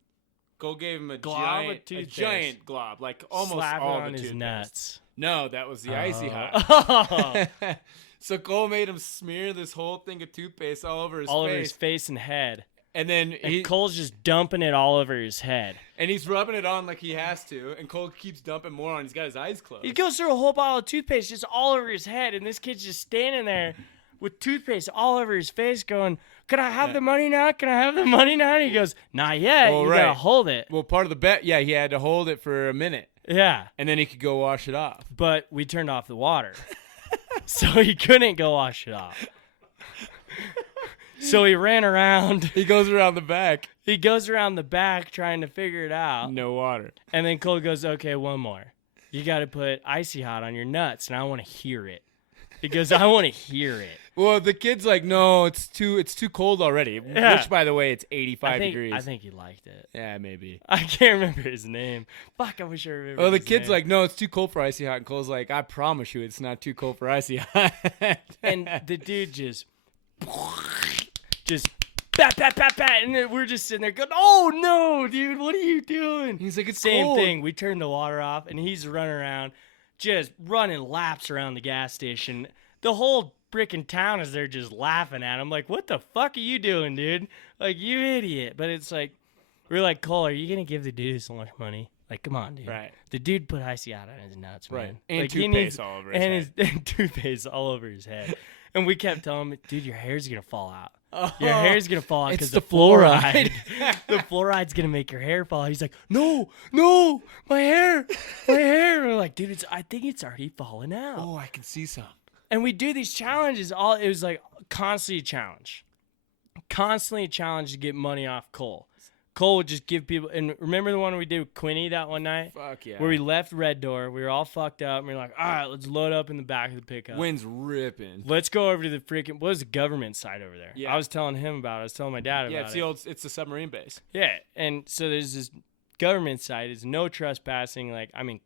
a Glob of toothpaste. giant glob, like almost Slap all it on the his toothpaste. nuts. No, that was the icy hot. Oh. So Cole made him smear this whole thing of toothpaste all over his All face. over his face and head. And then And Cole's just dumping it all over his head. he's rubbing it on like he has to, and Cole keeps dumping more on. He's got his eyes closed. He goes through a whole bottle of toothpaste just all over his head, and this kid's just standing there with toothpaste all over his face going, can I have the money now? Can I have the money now? And he goes, not yet. Well, You right. gotta hold it. Well, part of the bet, yeah, he had to hold it for a minute, Yeah. and then he could go wash it off. But we turned off the water. So he couldn't go wash it off. So he ran around. He goes around the back. He goes around the back trying to figure it out. No water. And then Cole goes, okay, one more. You got to put Icy Hot on your nuts, and I want to hear it. He goes, I want to hear it. Well, the kid's like, no, it's too cold already. Yeah. Which, by the way, it's 85 degrees. I think he liked it. Yeah, maybe. I can't remember his name. Fuck, I wish I remember. Well, the his kid's name. like, no, it's too cold for Icy Hot. And Cole's like, I promise you it's not too cold for Icy Hot. And the dude just bat, bat, bat, bat. And then we're just sitting there going, oh, no, dude, what are you doing? He's like, it's Same cold. thing. We turned the water off, and he's running around, just running laps around the gas station. The whole freaking town is there just laughing at him. Like, what the fuck are you doing, dude? Like, you idiot. But it's like, we're like, Cole, are you going to give the dude so much money? Like, come on, dude. Right. The dude put Icy Hot on his nuts, man. Right. And like, toothpaste all over his head. And toothpaste all over his head. And we kept telling him, dude, your hair's going to fall out. Oh, Your hair's going to fall out it's because the the fluoride. fluoride. The fluoride's going to make your hair fall out. He's like, no, my hair. And we're like, dude, I think it's already falling out. Oh, I can see some. And we do these challenges. It was like constantly a challenge. Constantly a challenge to get money off Cole. Cole would just give people, and remember the one we did with Quinny that one night? Fuck yeah. Where we left Red Door. We were all fucked up. And we were like, all right, let's load up in the back of the pickup. Wind's ripping. Let's go over to the freaking, what was the government site over there? Yeah. I was telling him about it. I was telling my dad about it. It's the submarine base. Yeah. And so there's this government site. It's no trespassing.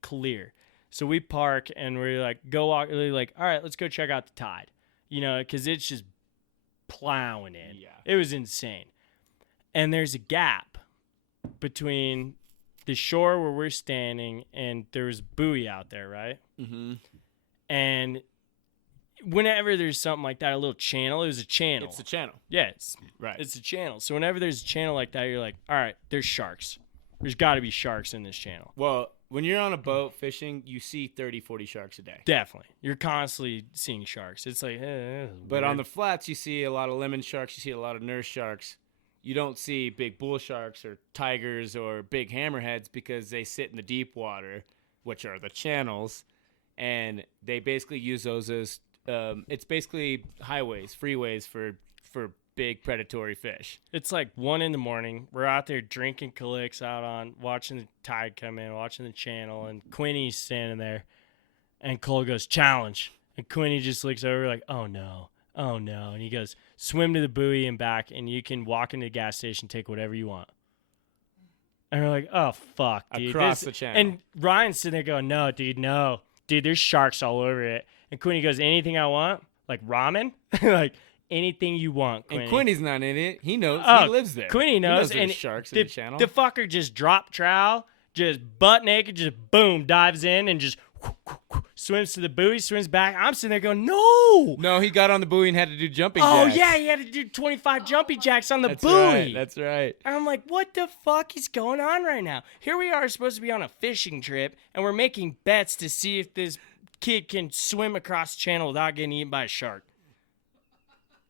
Clear. So we park and we're like, go walk. We're like, all right, let's go check out the tide. Because it's just plowing in. Yeah. It was insane. And there's a gap between the shore where we're standing and there was a buoy out there, right? Mm-hmm. And whenever there's something like that, a little channel, it was a channel. It's a channel. Yeah, Right. it's a channel. So whenever there's a channel like that, you're like, all right, there's sharks. There's got to be sharks in this channel. Well, when you're on a boat fishing, you see 30, 40 sharks a day. Definitely. You're constantly seeing sharks. It's like, But on the flats, you see a lot of lemon sharks. You see a lot of nurse sharks. You don't see big bull sharks or tigers or big hammerheads because they sit in the deep water, which are the channels, and they basically use those as it's basically highways, freeways for big predatory fish. It's like 1 a.m. We're out there drinking Calyx out on, watching the tide come in, watching the channel, and Quinny's standing there, and Cole goes, challenge. And Quinny just looks over like, oh no. And he goes, swim to the buoy and back, and you can walk into the gas station, take whatever you want. And we're like, oh, fuck, dude. Across the channel. And Ryan's sitting there going, no. Dude, there's sharks all over it. And Quinny goes, anything I want? Like ramen? Like, anything you want, Quinny. And Quinny's not an idiot. He knows. Oh, He lives there. Quinny He knows. there's And sharks in the channel. The fucker just dropped trowel, just butt naked, just boom, dives in and just swims to the buoy, swims back. I'm sitting there going, no. No, he got on the buoy and had to do jumping Oh, jacks. yeah, he had to do 25 jumpy jacks on the That's buoy. right. That's right. And I'm like, what the fuck is going on right now? Here we are supposed to be on a fishing trip, and we're making bets to see if this kid can swim across the channel without getting eaten by a shark.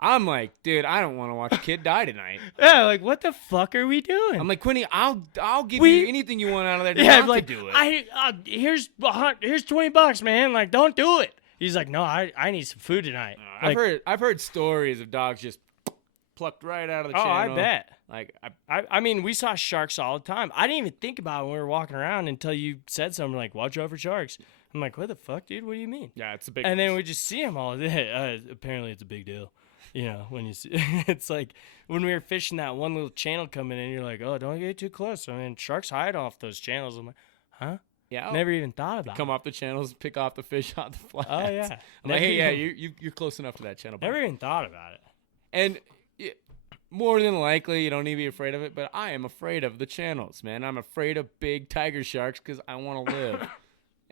I'm like, dude, I don't want to watch a kid die tonight. Yeah, like, what the fuck are we doing? I'm like, Quinny, I'll give you anything you want out of there. Yeah, Not like, to do it. here's $20, man. Like, don't do it. He's like, no, I need some food tonight. I've heard stories of dogs just plucked right out of the channel. I bet. Like, I mean, we saw sharks all the time. I didn't even think about it when we were walking around until you said something like, watch out for sharks. I'm like, what the fuck, dude? What do you mean? yeah, it's a big. And then we just see them all day. Apparently, it's a big deal. When you see, it's like when we were fishing that one little channel coming in, you're like, oh, don't get too close. I mean, sharks hide off those channels. I'm like, huh? yeah, Never even thought about come off the channels, pick off the fish off the flats. Oh, yeah. I'm like, hey, yeah, you're close enough to that channel. it. Never even thought about it. And more than likely, you don't need to be afraid of it, but I am afraid of the channels, man. I'm afraid of big tiger sharks because I want to live,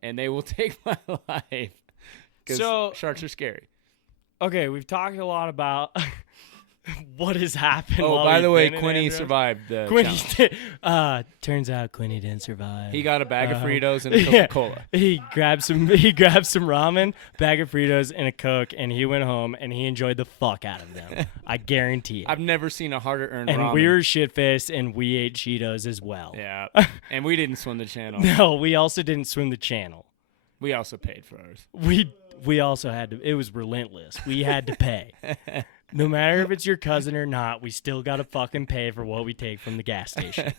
and they will take my life. Because sharks are scary. Okay, we've talked a lot about what has happened. Oh, while by we've the way, been in Quinny Andros. survived the Quinny challenge. turns out Quinny didn't survive. He got a bag of Fritos and a Coca-Cola. He grabbed some ramen, bag of Fritos, and a Coke, and he went home and he enjoyed the fuck out of them. I guarantee it. I've never seen a harder earned And ramen. we were shit-faced, and we ate Cheetos as well. Yeah, and we didn't swim the channel. No, we also didn't swim the channel. We also paid for ours. We also had to. It was relentless. We had to pay. No matter if it's your cousin or not, we still got to fucking pay for what we take from the gas station.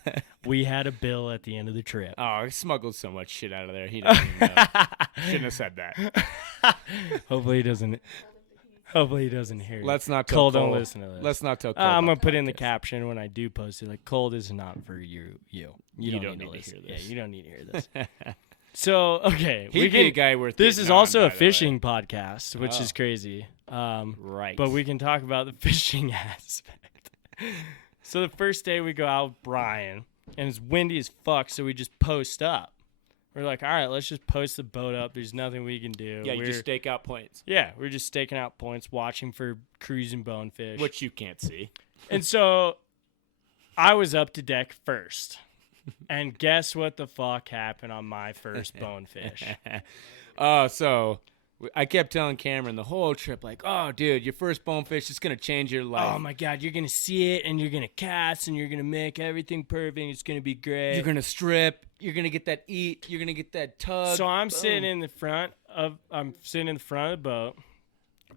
We had a bill at the end of the trip. Oh, I smuggled so much shit out of there. He doesn't even know. Shouldn't have said that. Hopefully he doesn't. Hopefully he doesn't hear. Let's not tell Cole. Cole. Don't listen to this. Let's not tell Cole. I'm gonna about put the in the podcast. caption when I do post it. Like, Cole, this is not for you. You don't need to listen. hear this. Yeah, you don't need to hear this. So okay, He'd be a guy worth. This getting is on, also by a the way. fishing podcast, which is Oh. crazy. Right. But we can talk about the fishing aspect. So the first day we go out with Brian, and it's windy as fuck, so we just post up. We're like, all right, let's just post the boat up. There's nothing we can do. Yeah, you just stake out points, Yeah, we're just staking out points, watching for cruising bonefish. which you can't see. And so I was up to deck first. And guess what the fuck happened on my first bonefish? So I kept telling Cameron the whole trip, like, oh, dude, your first bonefish is going to change your life. Oh my God, you're going to see it and you're going to cast and you're going to make everything perfect. It's going to be great. You're going to strip. You're going to get that eat. You're going to get that tug. So I'm Boom. sitting in the front of the boat,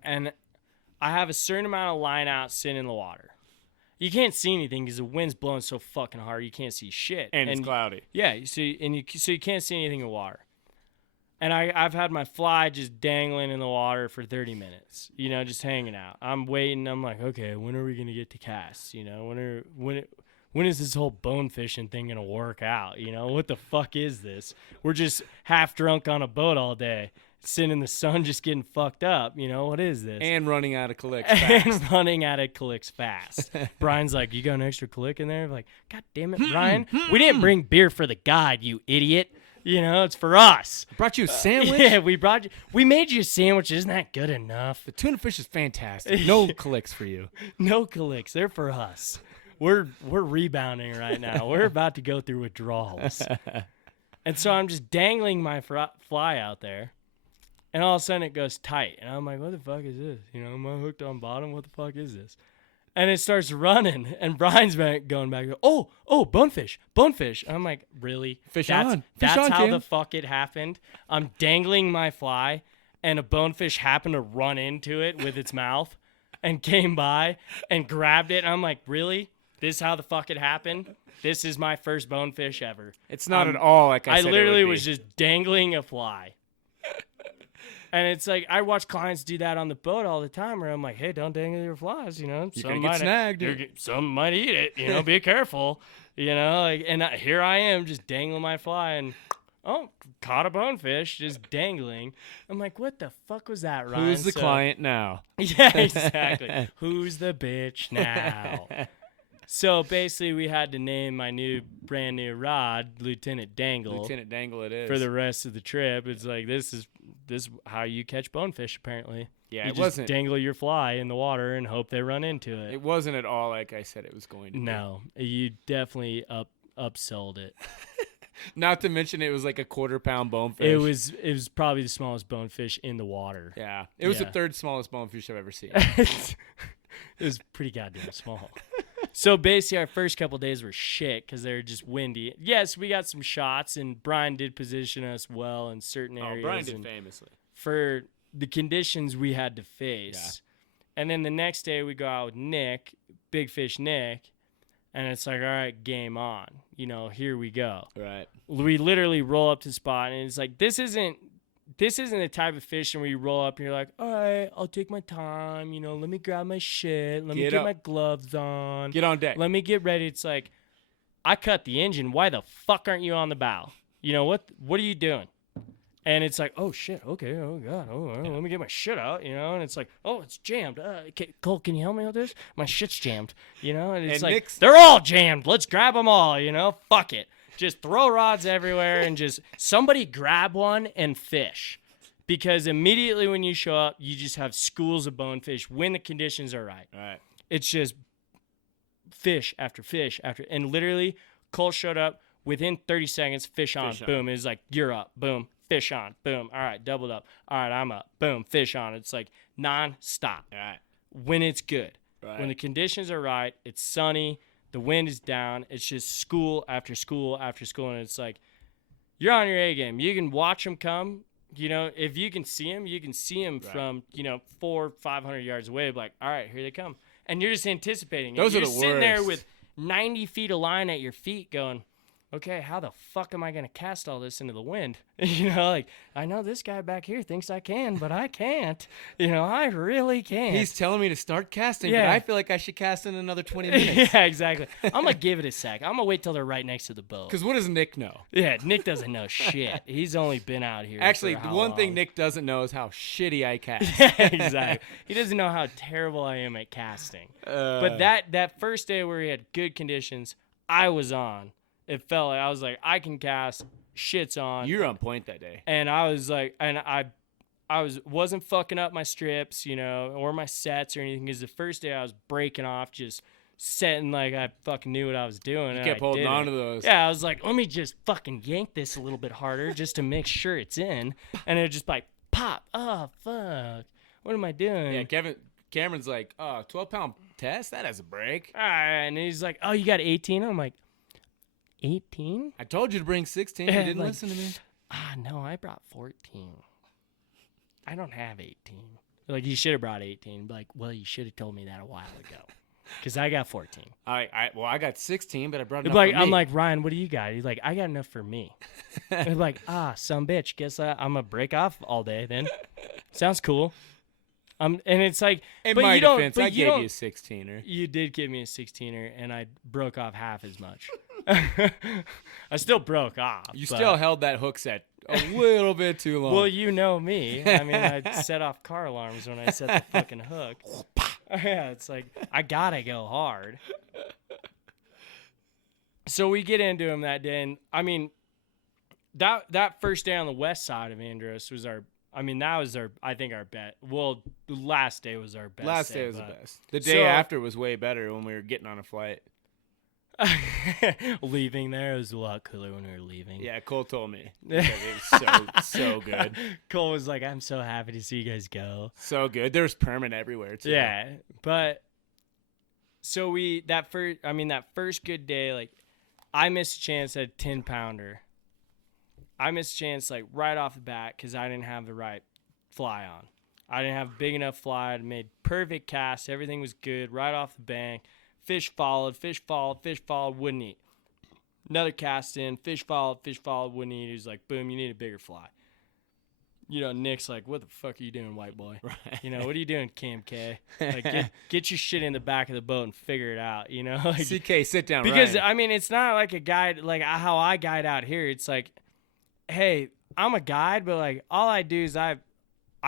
and I have a certain amount of line out sitting in the water. You can't see anything because the wind's blowing so fucking hard. You can't see shit. And it's cloudy. Yeah, so you can't see anything in water. And I've had my fly just dangling in the water for 30 minutes, just hanging out. I'm waiting. I'm like, okay, when are we gonna get to cast? When is this whole bone fishing thing gonna work out? What the fuck is this? We're just half drunk on a boat all day, sitting in the sun, just getting fucked up. What is this? And running out of collects fast. And running out of clicks fast. Brian's like, you got an extra click in there? I'm like, God damn it, Brian. We didn't bring beer for the guide, you idiot. It's for us. Brought you a sandwich? Yeah, we made you a sandwich. Isn't that good enough? The tuna fish is fantastic. No clicks for you. No clicks. They're for us. We're rebounding right now. We're about to go through withdrawals. And so I'm just dangling my fly out there. And all of a sudden it goes tight. And I'm like, what the fuck is this? Am I hooked on bottom? What the fuck is this? And it starts running. And Brian's going back, oh, bonefish. And I'm like, really? Fish That's on, how Cam. the fuck it happened. I'm dangling my fly, and a bonefish happened to run into it with its mouth and came by and grabbed it. And I'm like, really? This is how the fuck it happened? This is my first bonefish ever. It's not at all like I said. I literally it would was be. just dangling a fly. And it's like, I watch clients do that on the boat all the time where I'm like, hey, don't dangle your flies, You're going to get snagged. Some might eat it, be careful, and here I am just dangling my fly and, caught a bonefish just dangling. I'm like, what the fuck was that, Ryan? Who's the client now? Yeah, exactly. Who's the bitch now? So basically, we had to name my brand new rod Lieutenant Dangle. Lieutenant Dangle it is. For the rest of the trip. It's like, this is how you catch bonefish, apparently. Yeah, you it just wasn't. dangle your fly in the water and hope they run into it. It wasn't at all like I said it was going to be. No, you definitely upsold it. Not to mention it was like a 1/4 pound bonefish. It was probably the smallest bonefish in the water. Yeah. It was the Yeah. third smallest bonefish I've ever seen. It was pretty goddamn small. So basically, our first couple days were shit because they were just windy. Yes, we got some shots, and Brian did position us well in certain Oh, areas. Brian did and famously. for the conditions we had to face. And then the next day, we go out with Nick, Big Fish Nick, and it's like, all right, game on. Here we go. Right. We literally roll up to the spot, and it's like, this isn't the type of fishing where you roll up and you're like, all right, I'll take my time. Let me grab my shit. Let me get my gloves on. Get on deck. Let me get ready. It's like, I cut the engine. Why the fuck aren't you on the bow? What are you doing? And it's like, oh shit, okay, oh god, let me get my shit out, and it's like, oh, it's jammed. Cole, can you help me with this? My shit's jammed, and it's And like, Nick's- they're all jammed. Let's grab them all, fuck it. Just throw rods everywhere and just somebody grab one and fish. Because immediately when you show up, you just have schools of bonefish when the conditions are right. Right. It's just fish after fish after, and literally Cole showed up within 30 seconds, fish on, boom. It's like, you're up, boom, fish on, boom. All right, doubled up. All right, I'm up, boom, fish on. It's like non-stop. All right. When it's good. Right. When the conditions are right, it's sunny, the wind is down, it's just school after school after school, and it's like, you're on your A game. You can watch them come you know, if you can see them, you can see them from, you know, 400-500 yards away. Like, all right, here they come. And you're just anticipating it. Those are you're the sitting there worst. with 90 feet of line at your feet going, okay, how the fuck am I going to cast all this into the wind? You know, like, I know this guy back here thinks I can, but I can't. You know, I really can't. He's telling me to start casting, Yeah. but I feel like I should cast in another 20 minutes. Yeah, exactly. I'm going to give it a sec. I'm going to wait till they're right next to the boat. Because what does Nick know? Yeah, Nick doesn't know shit. He's only been out here. Actually, for the how one thing long? Nick doesn't know is how shitty I cast. Yeah, exactly. He doesn't know how terrible I am at casting. But that first day where we had good conditions, I was on. It felt like I was like, I can cast, shit's on. You're on point that day. And I was like, and I wasn't fucking up my strips, you know, or my sets or anything. Because the first day I was breaking off, just setting like I fucking knew what I was doing. You kept holding on to those. Yeah, I was like, let me just fucking yank this a little bit harder just to make sure it's in. And it just like pop. Oh fuck, what am I doing? Yeah, Cameron's like, 12-pound test? That has a break. All right, and he's like, oh, you got 18? I'm like, 18? I told you to bring 16. You Yeah, didn't like- listen to me. No, I brought 14. I don't have 18. Like, you should have brought 18. Like, well, you should have told me that a while ago. Because I got 14. I got 16, but I brought Like, enough for me. I'm like, Ryan, what do you got? He's like, I got enough for me. I'm like, some bitch. Guess I'm going to break off all day then. Sounds cool. And it's like, in but my you don't, defense, but I you gave don't, you a 16er. You did give me a 16er, and I broke off half as much. I still broke off. You but- still held that hook set a little bit too long. Well, you know me. I mean, I set off car alarms when I set the fucking hook. Yeah, it's like, I gotta go hard. So we get into him that day, and I mean, that first day on the west side of Andros was I think our bet. Well, the last day was our best. Last day was the but- best. The day So- after was way better when we were getting on a flight. Leaving there was a lot cooler when we were leaving. Yeah, Cole told me. He said it was so good. Cole was like, I'm so happy to see you guys go. So good. There's permit everywhere, too. Yeah, but so that first good day, like, I missed a chance at a 10-pounder. I missed a chance like right off the bat because I didn't have the right fly on. I didn't have a big enough fly. I made perfect cast. Everything was good right off the bank. Fish followed, wouldn't eat. Another cast in, fish followed, wouldn't eat. He was like, boom, you need a bigger fly. You know, Nick's like, what the fuck are you doing, white boy? Right. You know, what are you doing, Cam K? Like, get your shit in the back of the boat and figure it out, you know? Like, CK, sit down, because, Ryan. I mean, it's not like a guide, like how I guide out here. It's like, hey, I'm a guide, but, like, all I do is I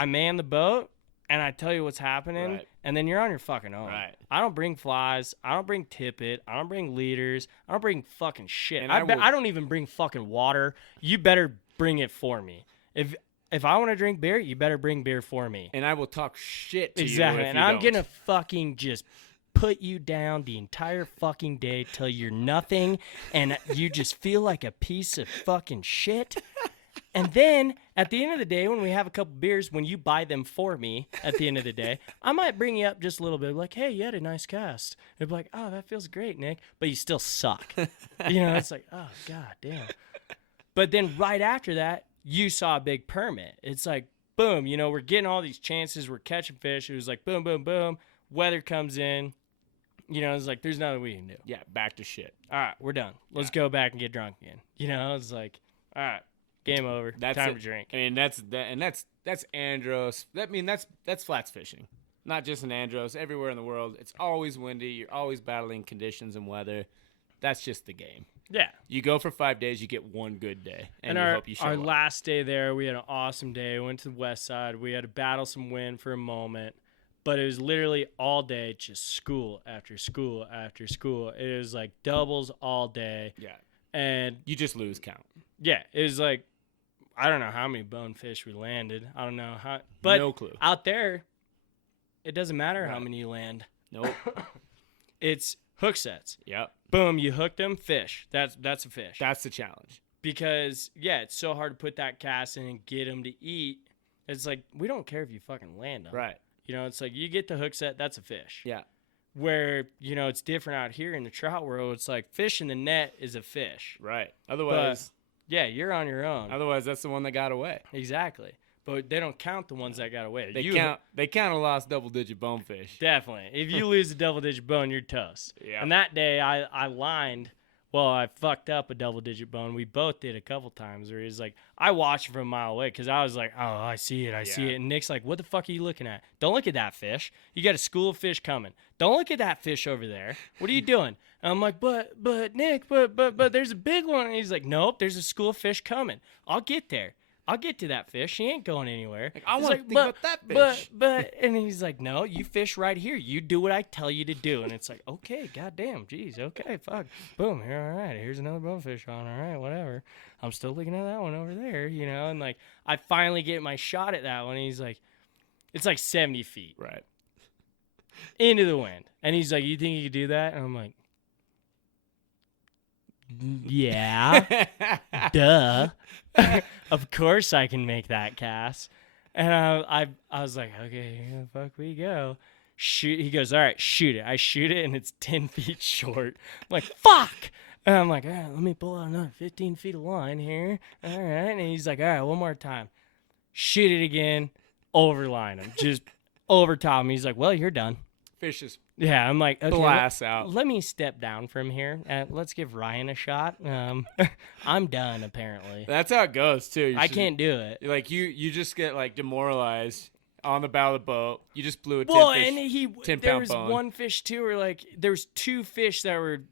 man the boat, and I tell you what's happening, Right. and then you're on your fucking own. Right. I don't bring flies. I don't bring tippet. I don't bring leaders. I don't bring fucking shit. And I don't even bring fucking water. You better bring it for me. If I want to drink beer, you better bring beer for me. And I will talk shit to Exactly. you if And you I'm don't. gonna fucking just put you down the entire fucking day till you're nothing and you just feel like a piece of fucking shit. And then at the end of the day, when we have a couple beers, when you buy them for me at the end of the day, I might bring you up just a little bit, like, hey, you had a nice cast. It'd be like, oh, that feels great, Nick. But you still suck. You know, it's like, oh, god damn. But then right after that, you saw a big permit. It's like, boom, you know, we're getting all these chances. We're catching fish. It was like, boom, boom, boom. Weather comes in. You know, it's like, there's nothing we can do. Yeah, back to shit. All right, we're done. Let's go back and get drunk again. You know, it's like, all right, game over. That's Time it. to drink. I mean, that's Andros. That's flats fishing. Not just in Andros, everywhere in the world. It's always windy. You're always battling conditions and weather. That's just the game. Yeah. You go for 5 days, you get one good day, and you our, hope you show our up. last day there, we had an awesome day. We went to the west side. We had to battle some wind for a moment, but it was literally all day, just school after school after school. It was like doubles all day. Yeah, And you just lose count. yeah, it was like, I don't know how many bonefish we landed. I don't know how, but No clue. out there, it doesn't matter how Right. many you land. Nope. It's hook sets. Yep. Boom, you hooked them, fish. That's a fish. That's the challenge. Because, yeah, it's so hard to put that cast in and get them to eat. It's like, we don't care if you fucking land them. Right. You know, it's like, you get the hook set, that's a fish. Yeah. Where, you know, it's different out here in the trout world. It's like, fish in the net is a fish. Right. Otherwise, Yeah, you're on your own. Otherwise, that's the one that got away. Exactly. But they don't count the ones that got away. They count a lost double-digit bonefish. Definitely. If you lose a double-digit bone, you're toast. Yeah. And that day, I lined. Well, I fucked up a double-digit bone. We both did a couple times where he's like, I watched from a mile away because I was like, oh, I see it. I see it. And Nick's like, what the fuck are you looking at? Don't look at that fish. You got a school of fish coming. Don't look at that fish over there. What are you doing? And I'm like, but Nick, but there's a big one. And he's like, nope, there's a school of fish coming. I'll get there. I'll get to that fish. He ain't going anywhere. Like, I want to think about that fish. And he's like, no, you fish right here. You do what I tell you to do. And it's like, okay, goddamn, geez, okay, fuck. Boom, here, all right, here's another bonefish on, all right, whatever. I'm still looking at that one over there, you know, and like, I finally get my shot at that one. And he's like, it's like 70 feet. Right. Into the wind. And he's like, you think you could do that? And I'm like, yeah, duh. Of course I can make that cast. And I was like, okay, here the fuck we go. Shoot. He goes, all right, shoot it. I shoot it, and it's 10 feet short. I'm like, fuck. And I'm like, all right, let me pull out another 15 feet of line here. All right. And he's like, all right, one more time. Shoot it again. Overline him. Just over top him. He's like, well, you're done. Fishes. Yeah, I'm like, okay, blast out. Let me step down from here. Let's give Ryan a shot. I'm done, apparently. That's how it goes, too. I can't do it. Like, you just get, like, demoralized on the bow of the boat. You just blew a 10 Well, fish, and 10 there pound was bone. one fish, too, where, like, there was two fish that were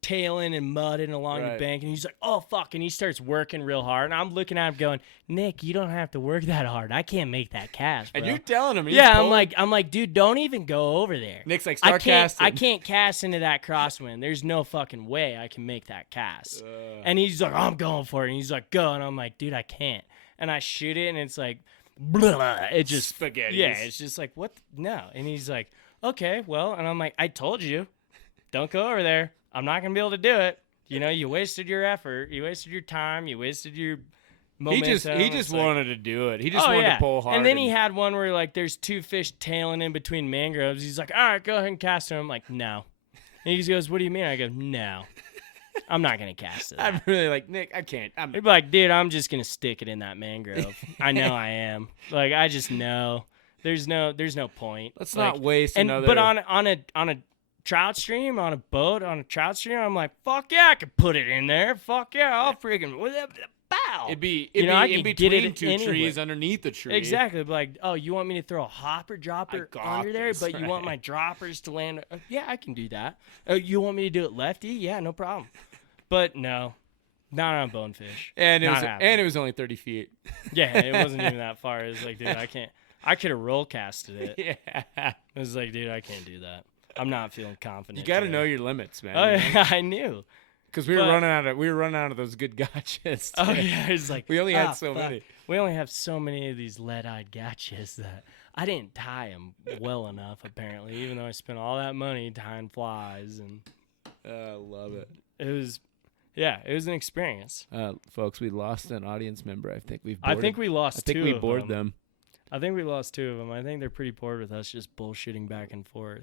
tailing and mudding along the Right. bank, and he's like, oh, fuck, and he starts working real hard, and I'm looking at him going, Nick, you don't have to work that hard. I can't make that cast, bro. And you're telling him. Yeah, I'm like, dude, don't even go over there. Nick's like, start casting. I can't cast into that crosswind. There's no fucking way I can make that cast. And he's like, I'm going for it. And he's like, go. And I'm like, dude, I can't. And I shoot it, and it's like, blah. It just Spaghetti. Yeah, it's just like, what? No. And he's like, okay, well. And I'm like, I told you, don't go over there. I'm not gonna be able to do it. You know, you wasted your effort. You wasted your time. You wasted your momentum. He just wanted to do it. He just wanted to pull hard. And then he had one where, like, there's two fish tailing in between mangroves. He's like, all right, go ahead and cast him. I'm like, no. And he goes, what do you mean? I go, no. I'm not going to cast it. I'm really like, Nick, I can't. He'd be like, dude, I'm just going to stick it in that mangrove. I know I am. Like, I just know. There's no point. Let's like, not waste and, another. But on a trout stream, on a boat, on a trout stream, I'm like, fuck yeah, I could put it in there. Fuck yeah, I'll freaking bow. It'd be I in could get between it two anywhere. trees underneath the tree. Exactly. Like, oh, you want me to throw a hopper dropper got under there, this, but you want right. my droppers to land? Yeah, I can do that. You want me to do it lefty? Yeah, no problem. But no, not on bonefish. And it Not was happening. only 30 feet. Yeah, it wasn't even that far. It was like, dude, I can't. I could have roll casted it. Yeah. It was like, dude, I can't do that. I'm not feeling confident. You got to today. know your limits, man. Oh yeah, I knew. Because we were running out of those good gotchas. Oh yeah, it's like we only had ah, so fuck. many. We only have so many of these lead-eyed gotchas that I didn't tie them well enough. Apparently, even though I spent all that money tying flies, and I love it. it was an experience. Folks, we lost an audience member. I think we lost. I think two we of bored them. I think we lost two of them. I think they're pretty bored with us just bullshitting back and forth.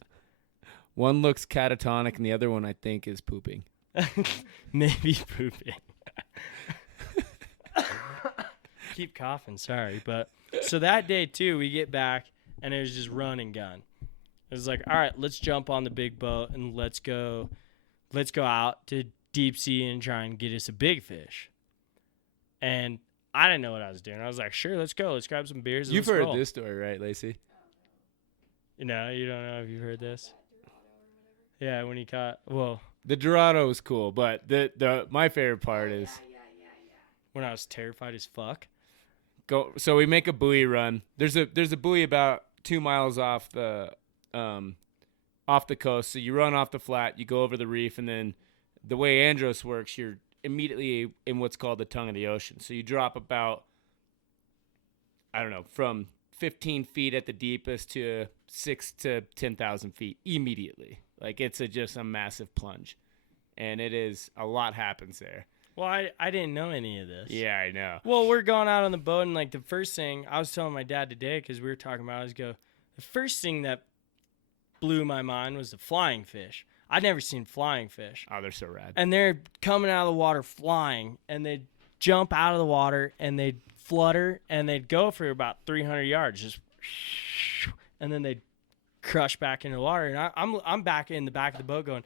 One looks catatonic, and the other one, I think, is pooping. Maybe pooping. Keep coughing, sorry. But so that day too, we get back and it was just run and gun. It was like, all right, let's jump on the big boat and let's go out to deep sea and try and get us a big fish. And I didn't know what I was doing. I was like, sure, let's go. Let's grab some beers. And You've let's heard roll. this story, right, Lacey? No, you don't know if you heard this. Dorado or whatever. Yeah, when he caught The Dorado was cool, but the my favorite part is Yeah. when I was terrified as fuck. so we make a buoy run. There's a buoy about 2 miles off the coast. So you run off the flat, you go over the reef, and then the way Andros works, you're immediately in what's called the tongue of the ocean. So you drop about, I don't know, from 15 feet at the deepest to 6 to 10,000 feet immediately. Like it's just a massive plunge, and it is a lot happens there. Well, I didn't know any of this. Yeah, I know. Well, we're going out on the boat, and like the first thing I was telling my dad today, because we were talking about, the first thing that blew my mind was the flying fish. I'd never seen flying fish, Oh, they're so rad. and they're coming out of the water flying, and they jump out of the water and they'd flutter and they'd go for about 300 yards, just, and then they'd crush back into the water. And I'm back in the back of the boat going,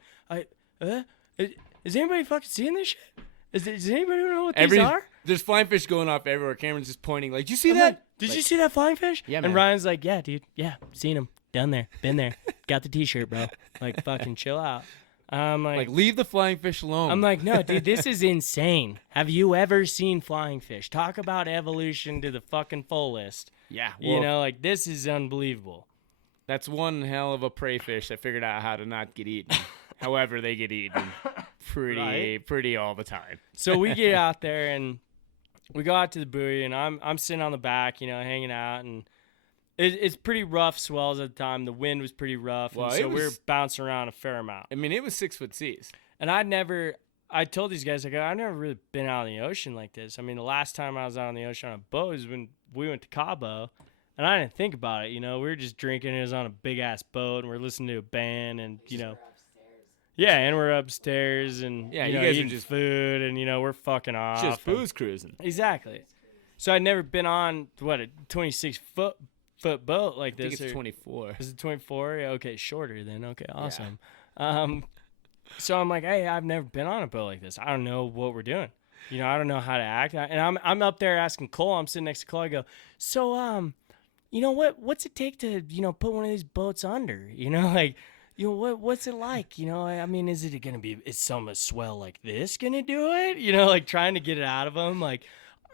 is anybody fucking seeing this shit? Does anybody know what these are? There's flying fish going off everywhere. Cameron's just pointing like, "Did you see that? Like, Did you see that flying fish?" Yeah, and man. Ryan's like, "Yeah, dude. Yeah, seen him. Done there. Been there. Got the T-shirt, bro. Like, fucking chill out." I'm Like, leave the flying fish alone. I'm like, no, dude, this is insane. Have you ever seen flying fish? Talk about evolution to the fucking fullest. yeah, You know, like, this is unbelievable. that's one hell of a prey fish that figured out how to not get eaten. However, they get eaten pretty all the time. So we get out there and we go out to the buoy, and I'm sitting on the back, you know, hanging out, and it's pretty rough swells at the time. The wind was pretty rough, Well, and so it we were was- bouncing around a fair amount. I mean, it was 6-foot seas. And I told these guys, like, I've never really been out in the ocean like this. I mean, the last time I was out on the ocean on a boat was when we went to Cabo, and I didn't think about it, you know. We were just drinking. It was on a big-ass boat, and we're listening to a band, and, you know. Yeah, and we're upstairs, and Yeah, you you know, guys are eating just- food, and, you know, we're fucking off. Just and- booze cruising. Exactly. So I'd never been on, a 26-foot boat like I think this. it's or- 24. Is it 24? Yeah, okay, shorter then. Okay, awesome. So I'm like, hey, I've never been on a boat like this. I don't know what we're doing. You know, I don't know how to act. And I'm up there asking Cole. I'm sitting next to Cole. I go, so, you know, what's it take to, you know, put one of these boats under? You know, like, you know, what's it like? You know, I mean, is some swell like this gonna do it? You know, like trying to get it out of him. Like,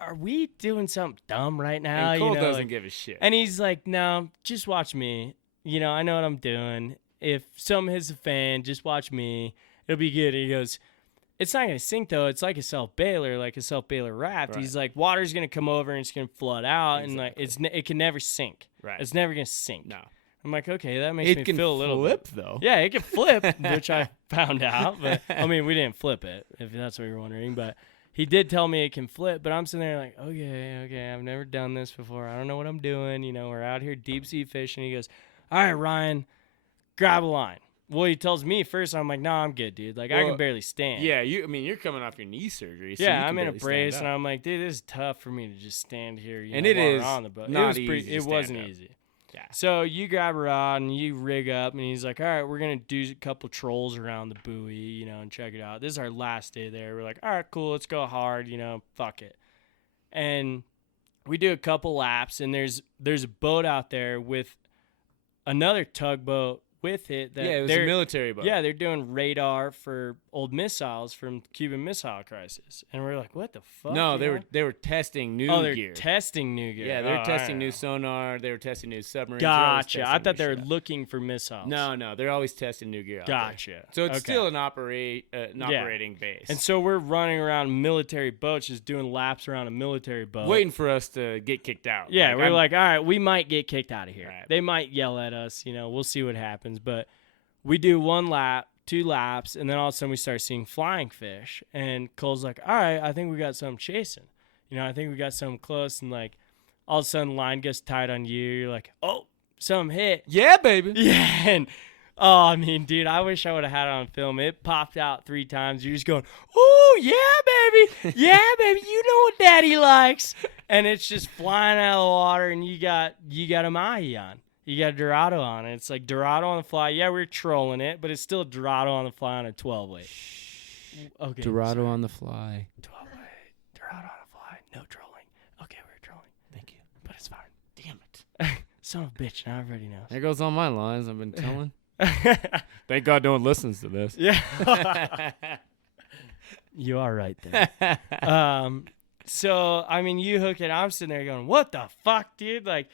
are we doing something dumb right now? And Cole you know, doesn't like, give a shit. and he's like, no, just watch me. You know, I know what I'm doing. If something hits a fan, just watch me. It'll be good. And he goes, it's not going to sink, though. It's like a self-bailer raft. Right. He's like, water's going to come over and it's going to flood out. Exactly. And like it can never sink. Right. It's never going to sink. No. I'm like, okay, that makes It me can feel a little flip, bit. though. Yeah, it can flip, which I found out. But, I mean, we didn't flip it, if that's what you're wondering. But he did tell me it can flip. But I'm sitting there like, okay, I've never done this before. I don't know what I'm doing. You know, we're out here deep sea fishing. He goes, all right, Ryan, grab a line. Well, he tells me first. I'm like, no, I'm good, dude. Like, I Well, can barely stand. Yeah, you're coming off your knee surgery. So you Yeah, can I'm in a barely stand brace, up. and I'm like, dude, this is tough for me to just stand here. And know, it while we're is on the boat. not It easy to It stand wasn't up. easy. Yeah. So you grab a rod and you rig up, and he's like, all right, we're gonna do a couple trolls around the buoy, you know, and check it out. This is our last day there. We're like, all right, cool, let's go hard, you know, fuck it. And we do a couple laps, and there's a boat out there with another tugboat with it. That Yeah, it was a they're- military boat. Yeah, they're doing radar for old missiles from the Cuban Missile Crisis, and we're like, "What the fuck?" No, you they know? were testing new Oh, they're gear. testing new gear. Yeah, they were Oh, testing I new know. sonar. They were testing new submarines. They're always Gotcha. I testing thought new they were shit. looking for missiles. No, they're always testing new gear. Out there. Gotcha. So it's Okay. still an operating base. And so we're running around military boats, just doing laps around a military boat, waiting for us to get kicked out. Yeah, we're I'm- like, all right, we might get kicked out of here. Right. They might yell at us, you know, we'll see what happens. But we do one lap, 2 laps, and then all of a sudden we start seeing flying fish. And Cole's like, all right, I think we got something chasing. You know, I think we got something close. And like, all of a sudden line gets tight on you. You're like, oh, something hit. yeah, baby. Yeah, and I mean, dude, I wish I would have had it on film. It popped out 3 times. You're just going, oh, yeah, baby. Yeah, baby. You know what daddy likes. And it's just flying out of the water, and you got a mahi on. You got a Dorado on it. It's like Dorado on the fly. Yeah, we're trolling it, but it's still Dorado on the fly on a 12-weight. Okay. Dorado on the fly. 12-weight. Dorado on the fly. No trolling. Okay, we're trolling. Thank you. But it's fine. Damn it. Son of a bitch. Now everybody knows. There goes all my lines I've been telling. Thank God no one listens to this. Yeah. You are right there. So, I mean, you hook it. I'm sitting there going, what the fuck, dude? Like,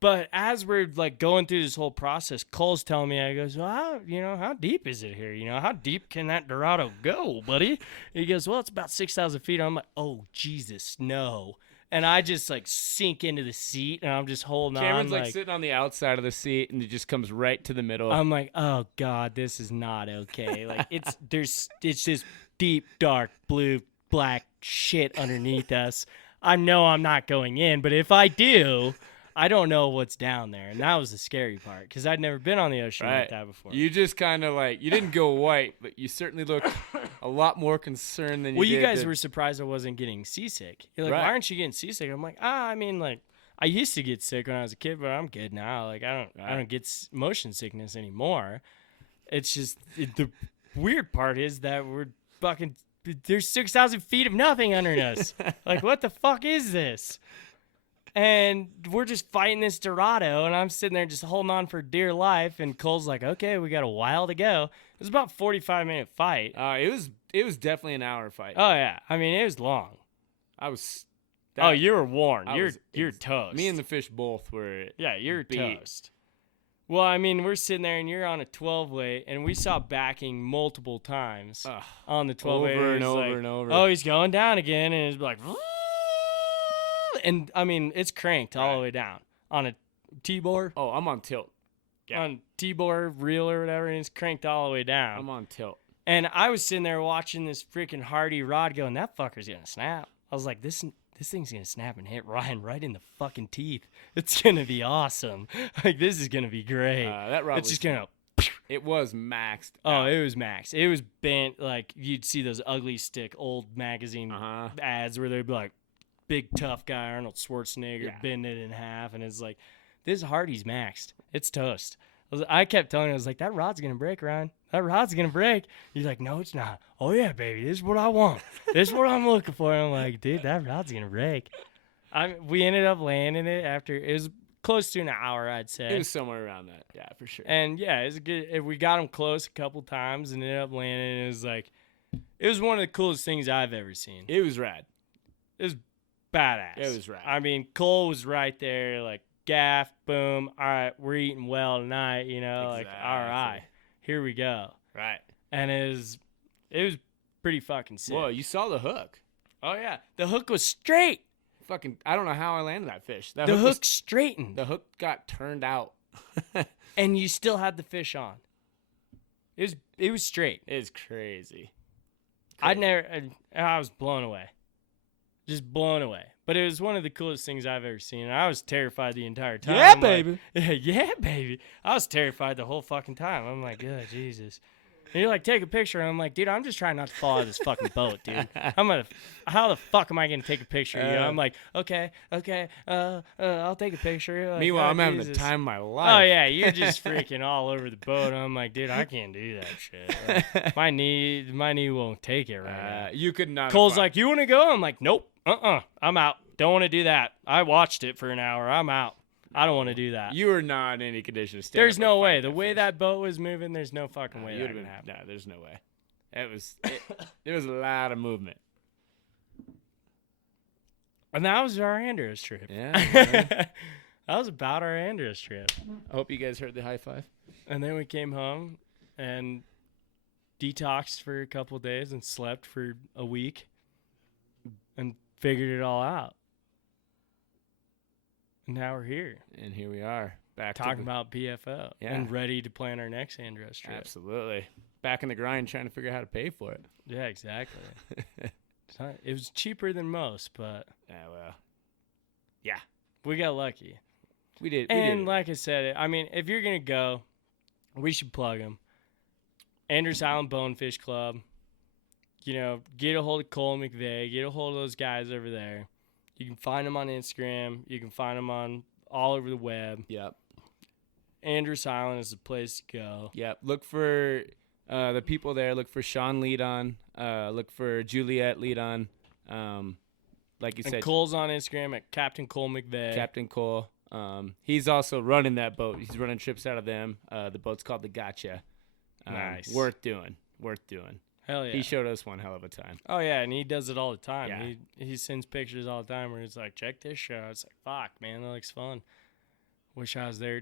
but as we're like going through this whole process, Cole's telling me, I goes, well, how deep is it here? You know, how deep can that Dorado go, buddy? He goes, well, it's about 6,000 feet. I'm like, oh, Jesus, no. And I just like sink into the seat, and I'm just holding Cameron's on. like sitting on the outside of the seat, and it just comes right to the middle. I'm like, oh God, this is not okay. Like it's this deep, dark, blue, black shit underneath us. I know I'm not going in, but if I do, I don't know what's down there, and that was the scary part because I'd never been on the ocean like that before. You just kind of like you didn't go white, but you certainly looked a lot more concerned than you did. Well, you guys were surprised I wasn't getting seasick. You're like, why aren't you getting seasick? I'm like, I mean, like I used to get sick when I was a kid, but I'm good now. Like I don't get motion sickness anymore. It's just the weird part is that we're fucking. There's 6,000 feet of nothing under us. Like, what the fuck is this? And we're just fighting this Dorado, and I'm sitting there just holding on for dear life. And Cole's like, "Okay, we got a while to go." It was about a 45-minute fight. It was definitely an hour fight. Oh yeah, I mean it was long. I was. You were worn. You're toast. Me and the fish both were. Yeah, you're beat. toast. Well, I mean, we're sitting there, and you're on a 12-weight, and we saw backing multiple times on the 12-weight. Over and over and over. Oh, he's going down again, and it's like, and I mean, it's cranked all the way down on a T-bore. Oh, I'm on tilt. Yeah. On T-bore reel or whatever, and it's cranked all the way down. I'm on tilt. And I was sitting there watching this freaking Hardy rod going, that fucker's gonna snap. I was like, this thing's gonna snap and hit Ryan right in the fucking teeth. It's gonna be awesome. Like, this is gonna be great. That rod it's just gonna. It was maxed. Oh, it was maxed. It was bent. Like, you'd see those ugly stick old magazine ads where they'd be like, big tough guy Arnold Schwarzenegger bend it in half, and it's like, this Hardy's maxed. It's toast. I kept telling him, I was like, that rod's gonna break, Ryan. That rod's gonna break. He's like, no, it's not. Oh yeah, baby, this is what I want. This is what I'm looking for. And I'm like, dude, that rod's gonna break. We ended up landing it after it was close to an hour, I'd say. It was somewhere around that, yeah, for sure. And yeah, it was good. We got him close a couple times and ended up landing. And it was like, it was one of the coolest things I've ever seen. It was rad. It was badass. It was rad. I mean, Cole was right there, like, gaff, boom. All right, we're eating well tonight, you know. Exactly. Like, all right, here we go. Right. And it was pretty fucking sick. Whoa, you saw the hook. Oh yeah, the hook was straight. Fucking, I don't know how I landed that fish. The hook straightened. The hook got turned out. And you still had the fish on. It was straight. It's crazy. I was blown away. Just blown away. But it was one of the coolest things I've ever seen. And I was terrified the entire time. Yeah, I'm baby. Like, yeah, baby. I was terrified the whole fucking time. I'm like, oh, Jesus. And you're like, take a picture. And I'm like, dude, I'm just trying not to fall out of this fucking boat, dude. How the fuck am I going to take a picture of you? I'm like, okay, I'll take a picture. Like, meanwhile, I'm having the time of my life. Oh, yeah, you're just freaking all over the boat. I'm like, dude, I can't do that shit. Like, my knee won't take it right now. You could not. Cole's like, you want to go? I'm like, nope, I'm out. Don't want to do that. I watched it for an hour. I'm out. I don't want to do that. You are not in any condition to stand. There's no way. The way that boat was moving, there's no fucking way that can happen. No, there's no way. There was a lot of movement. And that was our Andros trip. Yeah. That was about our Andros trip. I hope you guys heard the high five. And then we came home and detoxed for a couple of days and slept for a week and figured it all out. Now we're here. And here we are. Back talking about PFO and ready to plan our next Andros trip. Absolutely. Back in the grind trying to figure out how to pay for it. Yeah, exactly. It was cheaper than most, but yeah. We got lucky. We did. Like I said, I mean, if you're going to go, we should plug them. Andros Island Bonefish Club. You know, get a hold of Cole McVay. Get a hold of those guys over there. You can find them on Instagram. You can find them on all over the web. Yep. Andros Island is the place to go. Yep. Look for the people there. Look for Sean Leadon. Look for Juliet Leadon. Like you said. Cole's on Instagram at Captain Cole McVay. Captain Cole. He's also running that boat. He's running trips out of them. The boat's called the Gotcha. Nice. Worth doing. Hell yeah. He showed us one hell of a time. Oh, yeah, and he does it all the time. Yeah. He sends pictures all the time where he's like, check this show. It's like, fuck, man, that looks fun. Wish I was there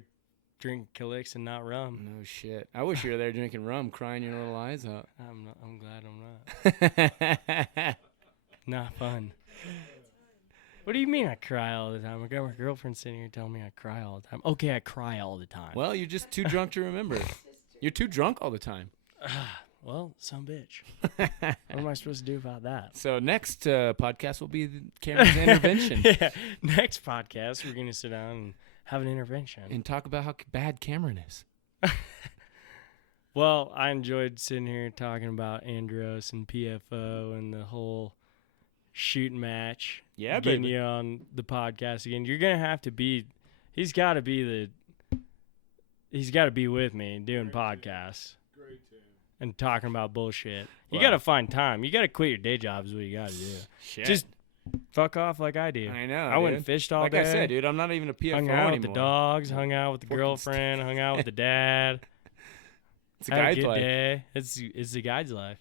drinking Killix and not rum. No shit. I wish you were there drinking rum, crying your little eyes out. I'm glad I'm not. Not fun. What do you mean I cry all the time? I got my girlfriend sitting here telling me I cry all the time. Okay, I cry all the time. Well, you're just too drunk to remember. You're too drunk all the time. Well, some bitch. What am I supposed to do about that? So next podcast will be Cameron's intervention. Yeah. Next podcast, we're going to sit down and have an intervention. And talk about how bad Cameron is. Well, I enjoyed sitting here talking about Andros and PFO and the whole shooting match. Yeah, getting baby. you on the podcast again. You're gonna have to be. He's got to be with me doing podcasts. Great team. And talking about bullshit. You Wow. got to find time. You got to quit your day job is what you got to do. Shit. Just fuck off like I do. I know. I went dude. and fished all like day. I said, dude, I'm not even a PFO hung out anymore. with the dogs, hung out with the Fucking girlfriend, hung out with the dad. It's a Had guy's good life. day. It's the guide's life.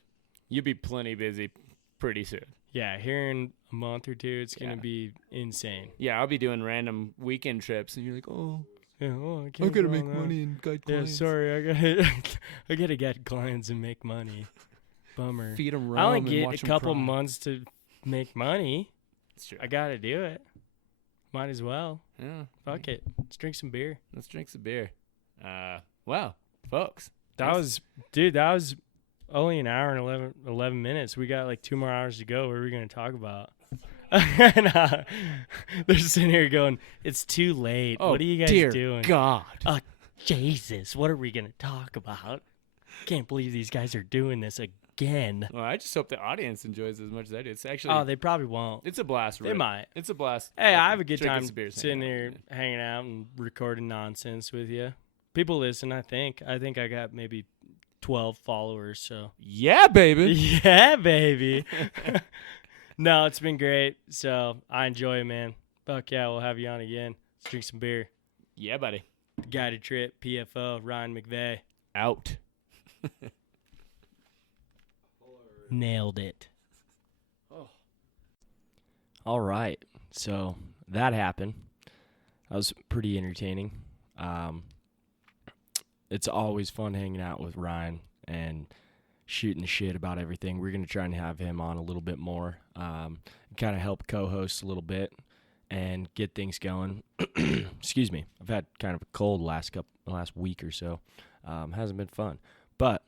You'll be plenty busy pretty soon. Yeah, here in a month or two, it's gonna Yeah. be insane. Yeah, I'll be doing random weekend trips, and you're like, oh, Yeah, I I can't gotta go make on that. money and guide Yeah, clients. sorry, I gotta get clients and make money. Bummer. Feed them rum I only and get watch a 'em couple cry. months to make money. It's true. I gotta do it. Might as well. Yeah. Fuck it. Let's drink some beer. Let's drink some beer. Wow, folks. That was only an hour and 11 minutes. We got like 2 more hours to go. What are we going to talk about? And, they're sitting here going, it's too late. Oh, what are you guys dear doing? God. Jesus, what are we going to talk about? Can't believe these guys are doing this again. Well, I just hope the audience enjoys it as much as I do. It's actually, They probably won't. it's a blast. They Rip. might. It's a blast. Hey, I fucking have a good drinking time some beers, sitting hanging here out. hanging out and recording nonsense with you. People listen, I think. I think I got maybe 12 followers, so. Yeah, baby. Yeah, baby. No, it's been great. So I enjoy it, man. Fuck yeah, we'll have you on again. Let's drink some beer. Yeah, buddy. Guided Trip, PFO, Ryan McVay. Out. Nailed it. All right. So that happened. That was pretty entertaining. It's always fun hanging out with Ryan and shooting the shit about everything. We're going to try and have him on a little bit more, kind of help co-host a little bit and get things going. Excuse me. I've had kind of a cold last week or so. Hasn't been fun. But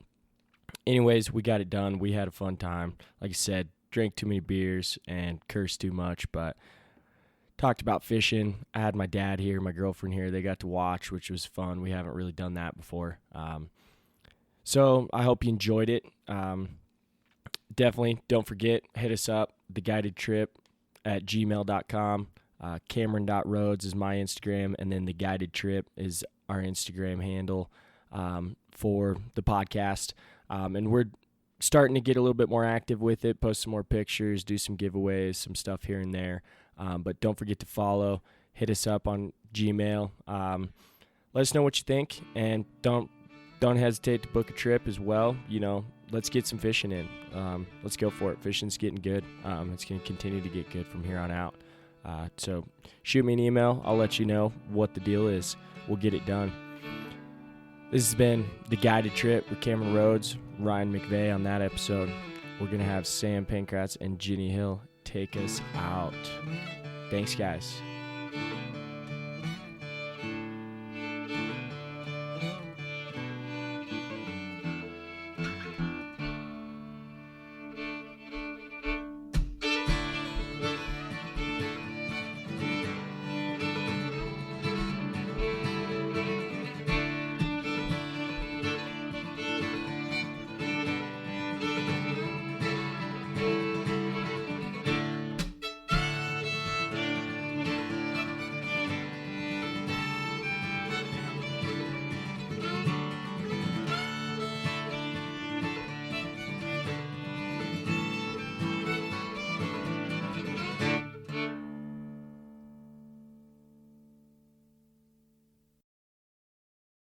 anyways, we got it done. We had a fun time. Like I said, drank too many beers and cursed too much, but talked about fishing. I had my dad here, my girlfriend here. They got to watch, which was fun. We haven't really done that before. So I hope you enjoyed it. Definitely don't forget, hit us up, theguidedtrip@gmail.com. Cameron.Rhodes is my Instagram, and then The Guided Trip is our Instagram handle for the podcast. And we're starting to get a little bit more active with it, post some more pictures, do some giveaways, some stuff here and there. But don't forget to follow, hit us up on Gmail. Let us know what you think, and don't hesitate to book a trip as well. You know, let's get some fishing in. Let's go for it. Fishing's getting good. It's going to continue to get good from here on out. So shoot me an email. I'll let you know what the deal is. We'll get it done. This has been The Guided Trip with Cameron Rhodes, Ryan McVay on that episode. We're going to have Sam Pankratz and Ginny Hill take us out. Thanks, guys.